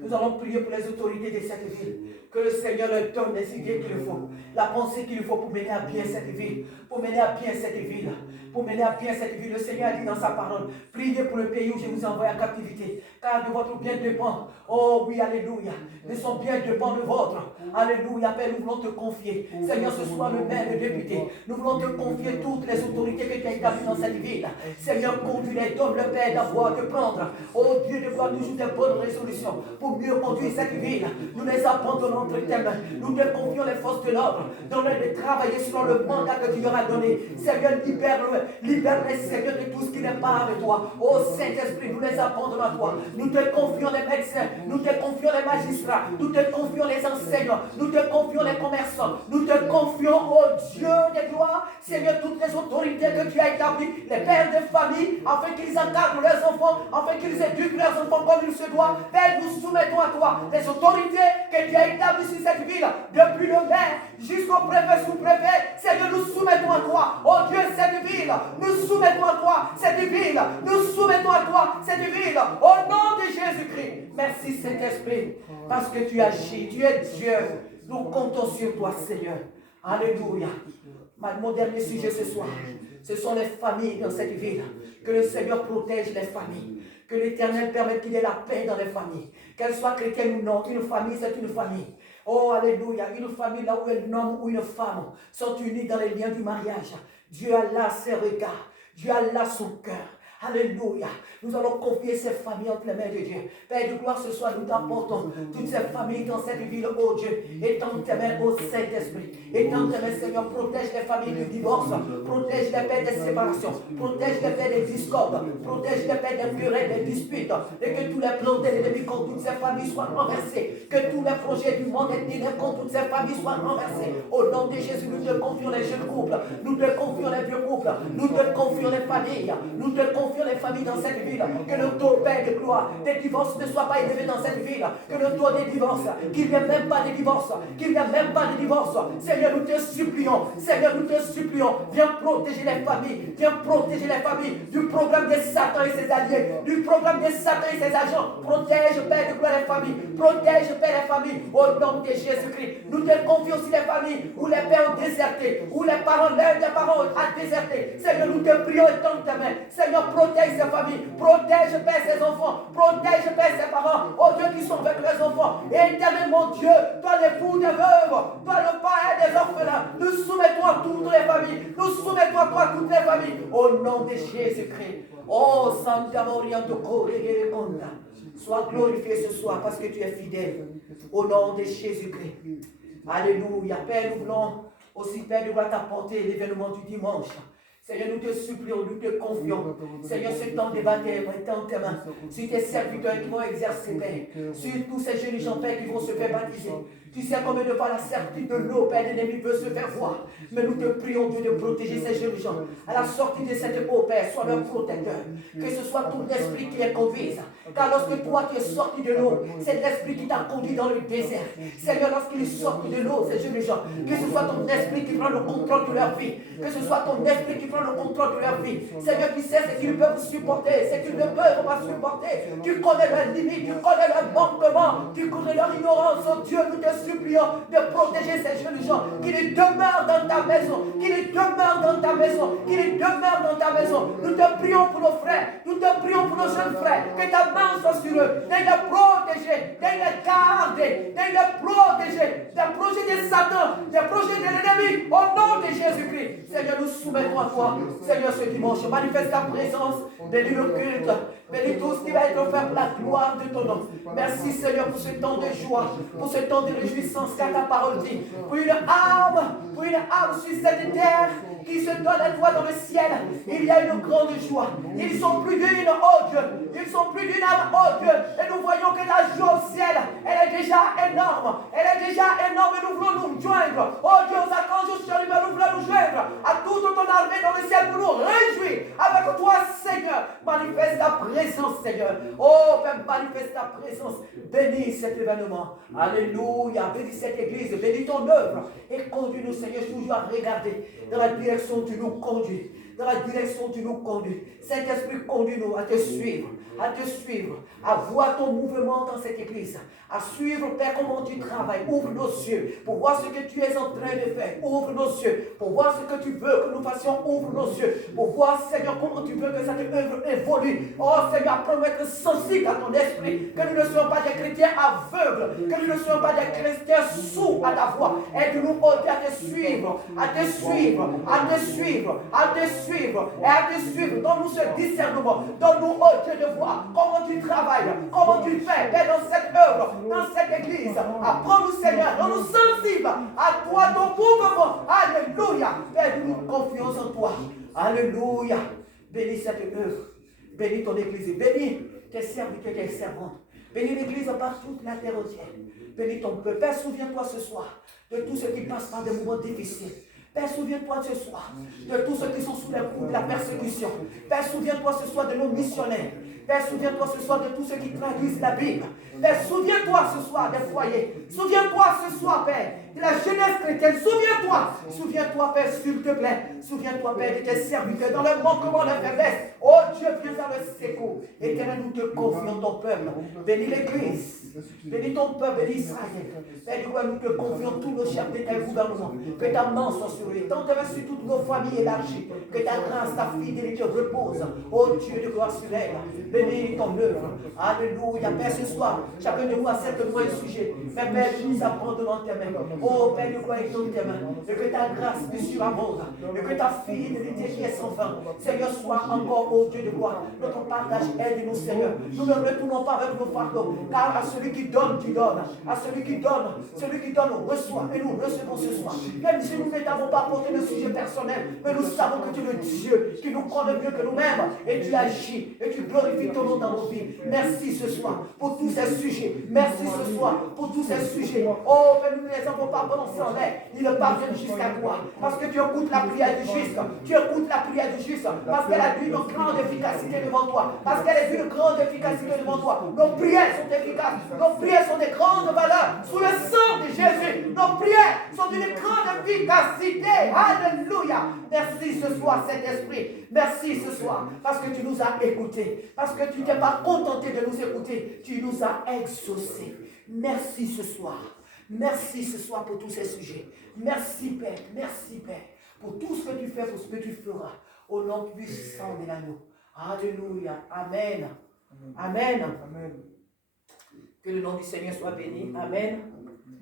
Nous allons prier pour les autorités de cette ville. Que le Seigneur leur donne les idées qu'il faut, la pensée qu'il faut pour mener à bien cette ville, pour mener à bien cette ville, pour mener à bien cette ville. Le Seigneur a dit dans sa parole, priez pour le pays où je vous envoie en captivité, car de votre bien dépend. Oh oui, alléluia. De son bien dépend le vôtre. Alléluia, Père, nous voulons te confier. Seigneur, ce soir, le maire, le député, nous voulons te confier toutes les autorités que tu as établies dans cette ville. Seigneur, conduis-les, donne le Père d'avoir, de prendre. Oh Dieu, de voir toujours des bonnes résolutions pour mieux conduire cette ville. Nous les abandonnons entre tes mains. Nous te confions les forces de l'ordre. Donne-les de travailler selon le mandat que tu leur as donné. Seigneur, libère-les, Seigneur, de tout ce qui n'est pas avec toi. Oh Saint-Esprit, nous les abandonnons à toi. Nous te confions les médecins. Nous te confions les magistrats. Nous te confions les enseignants. Nous te confions les commerçants. Nous te confions, oh Dieu de gloire, Seigneur, toutes les autorités que tu as établies, les pères de famille, afin qu'ils encadrent leurs enfants, afin qu'ils éduquent leurs enfants comme il se doit. Père, nous soumettons à toi les autorités que tu as établies sur cette ville, depuis le maire jusqu'au préfet, sous-préfet. Seigneur, nous soumettons à toi, oh Dieu, cette ville. Nous soumettons à toi cette ville. Nous soumettons à toi cette ville. Au nom de Jésus-Christ. Merci Saint-Esprit, parce que tu agis. Tu es Dieu. Nous comptons sur toi, Seigneur. Alléluia. Mon dernier sujet ce soir, ce sont les familles dans cette ville. Que le Seigneur protège les familles. Que l'Éternel permette qu'il y ait la paix dans les familles. Qu'elles soient chrétiennes ou non, une famille, c'est une famille. Oh, alléluia. Une famille là où un homme ou une femme sont unis dans les liens du mariage. Dieu a là ses regards. Dieu a là son cœur. Alléluia. Nous allons confier ces familles entre les mains de Dieu. Père de gloire, ce soir, nous t'apportons toutes ces familles dans cette ville, oh Dieu. Étends tes mains au Saint-Esprit. Étends tes mains, Seigneur. Protège les familles du divorce. Protège les pères des séparations. Protège les pères des discordes. Protège les pères des querelles, des disputes. Et que tous les plans de l'ennemi contre toutes ces familles soient renversés. Que tous les projets du monde et contre toutes ces familles soient renversés. Au nom de Jésus, nous te confions les jeunes couples. Nous te confions les vieux couples. Nous te confions les familles. Nous te confions confions les familles dans cette ville. Que le taux, Père de gloire, des divorces ne soit pas élevé dans cette ville. Que le taux des divorces, qu'il n'y ait même pas de divorce. Qu'il n'y ait même pas de divorce. Seigneur, nous te supplions. Seigneur, nous te supplions. Viens protéger les familles. Viens protéger les familles du programme de Satan et ses alliés. Du programme de Satan et ses agents. Protège, Père de gloire, les familles. Protège, Père, les familles. Au nom de Jésus-Christ. Nous te confions aussi les familles où les pères ont déserté. Où les parents, l'un des parents a déserté. Seigneur, nous te prions et tends ta main. Seigneur, protège ces familles. Protège, Père, ses enfants. Protège, Père, ses parents. Oh Dieu, qui sont avec leurs enfants. Éternel, mon Dieu, toi l'époux des veuves, toi le père des orphelins. Nous soumettons à toutes les familles. Nous soumettons à toi toutes les familles. Au nom de Jésus-Christ. Oh, Santa Maria de Corée, sois glorifié ce soir parce que tu es fidèle. Au nom de Jésus-Christ. Alléluia. Père, nous voulons aussi, Père, de voir t'apporter l'événement du dimanche. Seigneur, nous te supplions, nous te confions. Seigneur, ce temps de baptême est en tes mains. Sur tes serviteurs qui vont exercer, Père. Sur tous ces jeunes gens, Père, qui vont se faire baptiser. Tu sais combien de fois la certitude de l'eau, Père, l'ennemi veut se faire voir. Mais nous te prions, Dieu, de protéger ces jeunes gens. À la sortie de cette eau, Père, sois leur protecteur. Que ce soit ton esprit qui les conduise. Car lorsque toi, tu es sorti de l'eau, c'est l'esprit qui t'a conduit dans le désert. Seigneur, lorsqu'ils sortent de l'eau, ces jeunes gens, que ce soit ton esprit qui prend le contrôle de leur vie. Que ce soit ton esprit qui prend le contrôle de leur vie. Seigneur, tu sais ce qu'ils peuvent supporter, ce qu'ils ne peuvent pas supporter. Tu connais leurs limites, tu connais leurs manquements, tu connais leur ignorance. Oh Dieu, nous te supplions de protéger ces jeunes gens, qu'ils demeurent dans ta maison, qu'ils demeurent dans ta maison, qu'ils demeurent dans ta maison. Nous te prions pour nos frères, nous te prions pour nos jeunes frères, que ta main soit sur eux, de les protéger, de les garder, de les protéger des projets de Satan, des projets de l'ennemi, au nom de Jésus-Christ. Seigneur, nous soumettons à toi. Seigneur, ce dimanche, manifeste ta présence, bénis le culte, bénis tout ce qui va être offert pour la gloire de ton nom. Merci Seigneur pour ce temps de joie, pour ce temps de réjouissance car ta parole dit, pour une âme sur cette terre qui se donne à toi dans le ciel, il y a une grande joie. Ils sont plus d'une, oh Dieu, ils sont plus d'une âme, oh Dieu, et nous voyons que la joie au ciel, elle est déjà énorme, et nous voulons nous joindre, oh Dieu, aux archanges, aux chérubins, nous voulons nous joindre à toute ton armée dans le ciel pour nous réjouir avec toi, Seigneur. Manifeste ta présence, Seigneur. Oh Père, manifeste ta présence. Bénis cet événement. Alléluia. Bénis cette église. Bénis ton œuvre. Et conduis-nous, Seigneur, toujours à regarder dans la direction où tu nous conduis. Dans la direction où tu nous conduis. Saint-Esprit, conduis-nous à te suivre. À te suivre. À voir ton mouvement dans cette église. À suivre, Père, comment tu travailles. Ouvre nos yeux pour voir ce que tu es en train de faire. Ouvre nos yeux pour voir ce que tu veux que nous fassions. Ouvre nos yeux pour voir, Seigneur, comment tu veux que cette œuvre évolue. Oh, Seigneur, apprends-nous à être sensibles à ton esprit. Que nous ne soyons pas des chrétiens aveugles. Que nous ne soyons pas des chrétiens sourds à ta voix. Aide-nous, oh Dieu, à te suivre. À te suivre. À te suivre. À te suivre. Et à te suivre. Donne-nous ce discernement. Donne-nous, oh Dieu, de voir comment tu travailles. Comment tu fais, Père, dans cette œuvre. Dans cette église, apprends-nous, Seigneur, rends-nous sensibles à toi, ton mouvement. Alléluia. Père, nous confions en toi. Alléluia. Bénis cette œuvre. Bénis ton église. Bénis tes serviteurs, tes servantes. Bénis l'église par toute la terre entière. Bénis ton peuple. Père, souviens-toi ce soir de tous ceux qui passent par des moments difficiles. Père, souviens-toi ce soir de tous ceux qui sont sous les coups de la persécution. Père, souviens-toi ce soir de nos missionnaires. Père, souviens-toi ce soir de tous ceux qui traduisent la Bible. Père, souviens-toi ce soir des foyers. Souviens-toi ce soir, Père, de la jeunesse chrétienne. Souviens-toi. Souviens-toi, Père, s'il te plaît. Souviens-toi, Père, de tes serviteurs dans le manquement, la faiblesse. Oh Dieu, viens à le secours. Éternel, nous te confions ton peuple. Bénis l'église. Bénis ton peuple, bénis Israël. Père, nous te confions tous nos chefs d'État et gouvernement. Que ta main soit sur eux. Tant sur toutes nos familles élargies. Que ta grâce, ta fidélité repose. Oh Dieu de gloire sur elle. Bénis ton œuvre. Alléluia. Père, ce soir, chacun de nous a certainement un sujet. Mais Père, nous abandonnons tes mains. Oh Père, de gloire est dans tes mains. Et que ta grâce te surabonde. Et que ta fidélité qui est sans fin. Seigneur, soit encore, oh Dieu de gloire, notre partage. Aide-nous, Seigneur. Nous ne retournons pas avec nos fardeaux. Car à celui qui donne, tu donnes. À celui qui donne, reçoit. Et nous recevons ce soir. Même si nous ne t'avons pas apporté le sujet personnel, mais nous savons que tu es le Dieu qui nous connaît mieux que nous-mêmes. Et tu agis. Et tu glorifies ton nom dans nos vies. Merci ce soir pour tous ces sujets. Merci ce soir pour tous ces sujets. Oh, Père, nous ne les avons pardon sans l'air, il parvient jusqu'à toi. Parce que tu écoutes la prière du juste. Tu écoutes la prière du juste. Parce qu'elle a une grande efficacité devant toi. Parce qu'elle a une grande efficacité devant toi. Nos prières sont efficaces. Nos prières sont de grande valeur. Sous le sang de Jésus, nos prières sont d'une grande efficacité. Alléluia. Merci ce soir, Saint-Esprit. Merci ce soir. Parce que tu nous as écoutés. Parce que tu t'es pas contenté de nous écouter. Tu nous as exaucés. Merci ce soir. Merci ce soir pour tous ces sujets. Merci Père. Merci Père. Pour tout ce que tu fais, pour ce que tu feras. Au nom puissant de l'agneau. Alléluia. Amen. Amen. Amen. Que le nom du Seigneur soit béni. Amen.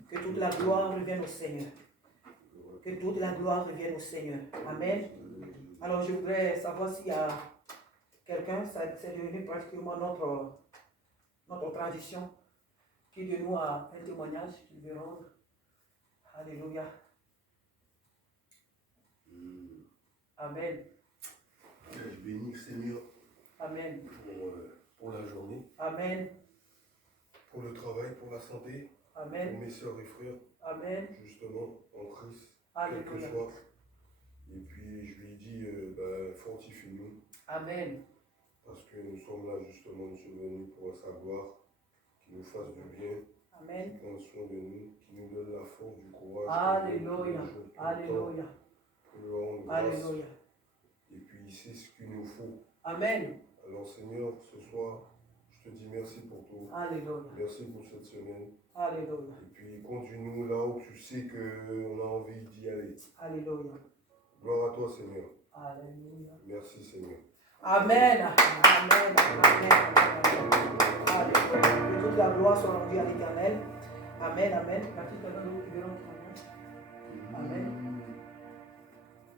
Que toute la gloire revienne au Seigneur. Que toute la gloire revienne au Seigneur. Amen. Alors je voudrais savoir s'il y a quelqu'un, c'est devenu pratiquement notre tradition, qui de nous a un témoignage qu'il veut rendre. Alléluia. Amen. Je bénis le Seigneur. Amen. Pour la journée. Amen. Pour le travail, pour la santé. Amen. Pour mes soeurs et frères. Amen. Justement, en Christ. Alléluia. Quel que soit. Et puis je lui ai dit, fortifie-nous. Amen. Parce que nous sommes là justement, nous sommes venus pour sa gloire, qui nous fasse du bien. Amen. Qui prenne soin de nous, qui nous donne la force, du courage. Alléluia. Alléluia. Pour le rendre grâce. Alléluia. Et puis il sait ce qu'il nous faut. Amen. Alors Seigneur, ce soir, je te dis merci pour tout. Alléluia. Merci pour cette semaine. Alléluia. Et puis conduis-nous là où tu sais qu'on a envie d'y aller. Alléluia. Gloire à toi Seigneur. Alléluia. Merci Seigneur. Amen. Amen. Amen. Alléluia. Que toute la gloire soit rendue à l'Éternel. Amen. Amen. Amen.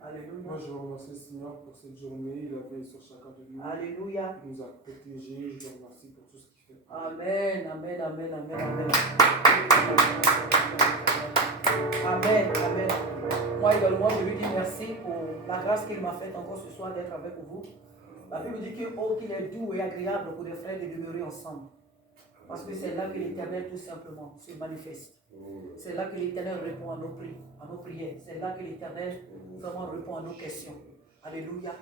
Alléluia. Moi, je remercie le Seigneur pour cette journée. Il a veillé sur chacun de nous. Alléluia. Il nous a protégés. Je le remercie pour tout ce qu'il fait. Amen. Amen. Amen. Amen. Amen. Amen. Amen. Moi également, je lui dis merci pour la grâce qu'il m'a faite encore ce soir d'être avec vous. La Bible dit qu'il est doux et agréable pour des frères de demeurer ensemble. Parce que c'est là que l'Éternel tout simplement se manifeste. C'est là que l'Éternel répond à nos prières. C'est là que l'Éternel vraiment répond à nos questions. Alléluia.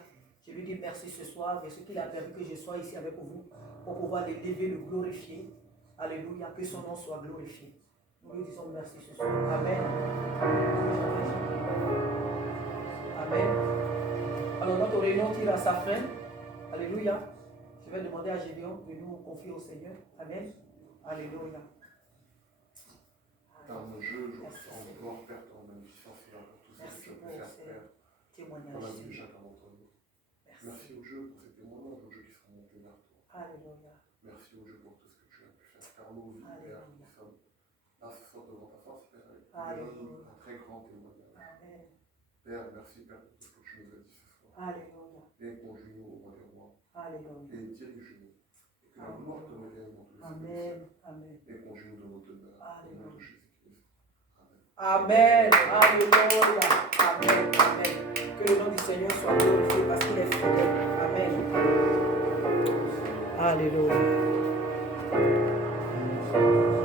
Je lui dis merci ce soir de ce qu'il a permis que je sois ici avec vous pour pouvoir l'élever, le glorifier. Alléluia. Que son nom soit glorifié. Nous lui disons merci ce soir. Amen. Amen. Alors notre réunion tire à sa fin. Alléluia. Je vais demander à Gédéon de nous confier au Seigneur. Amen. Alléluia. Dans nos jeux, je ressens gloire, Père, ton magnificence, Seigneur, pour tout ce que tu as pu faire, Père. Témoignage. On a vu chacun d'entre nous. Merci au jeu pour ces témoignages, aux jeux qui seront montés vers toi. Alléluia. Merci au jeu pour tout ce que tu as pu faire. Car nous, Père, nous sommes là ce soir devant ta face, Père, avec un très grand témoignage. Amen. Père, merci, Père, pour tout ce que tu nous as dit ce soir. Alléluia. Viens conduis-nous au roi des rois. Alléluia. Et dirige-nous. Et que la gloire te revienne dans tous les Amen. Amen. Et conduis-nous dans notre demeure. Au nom de Jésus-Christ. Amen. Alléluia. Amen. Amen. Que le nom du Seigneur soit glorifié parce qu'il est fidèle. Amen. Alléluia.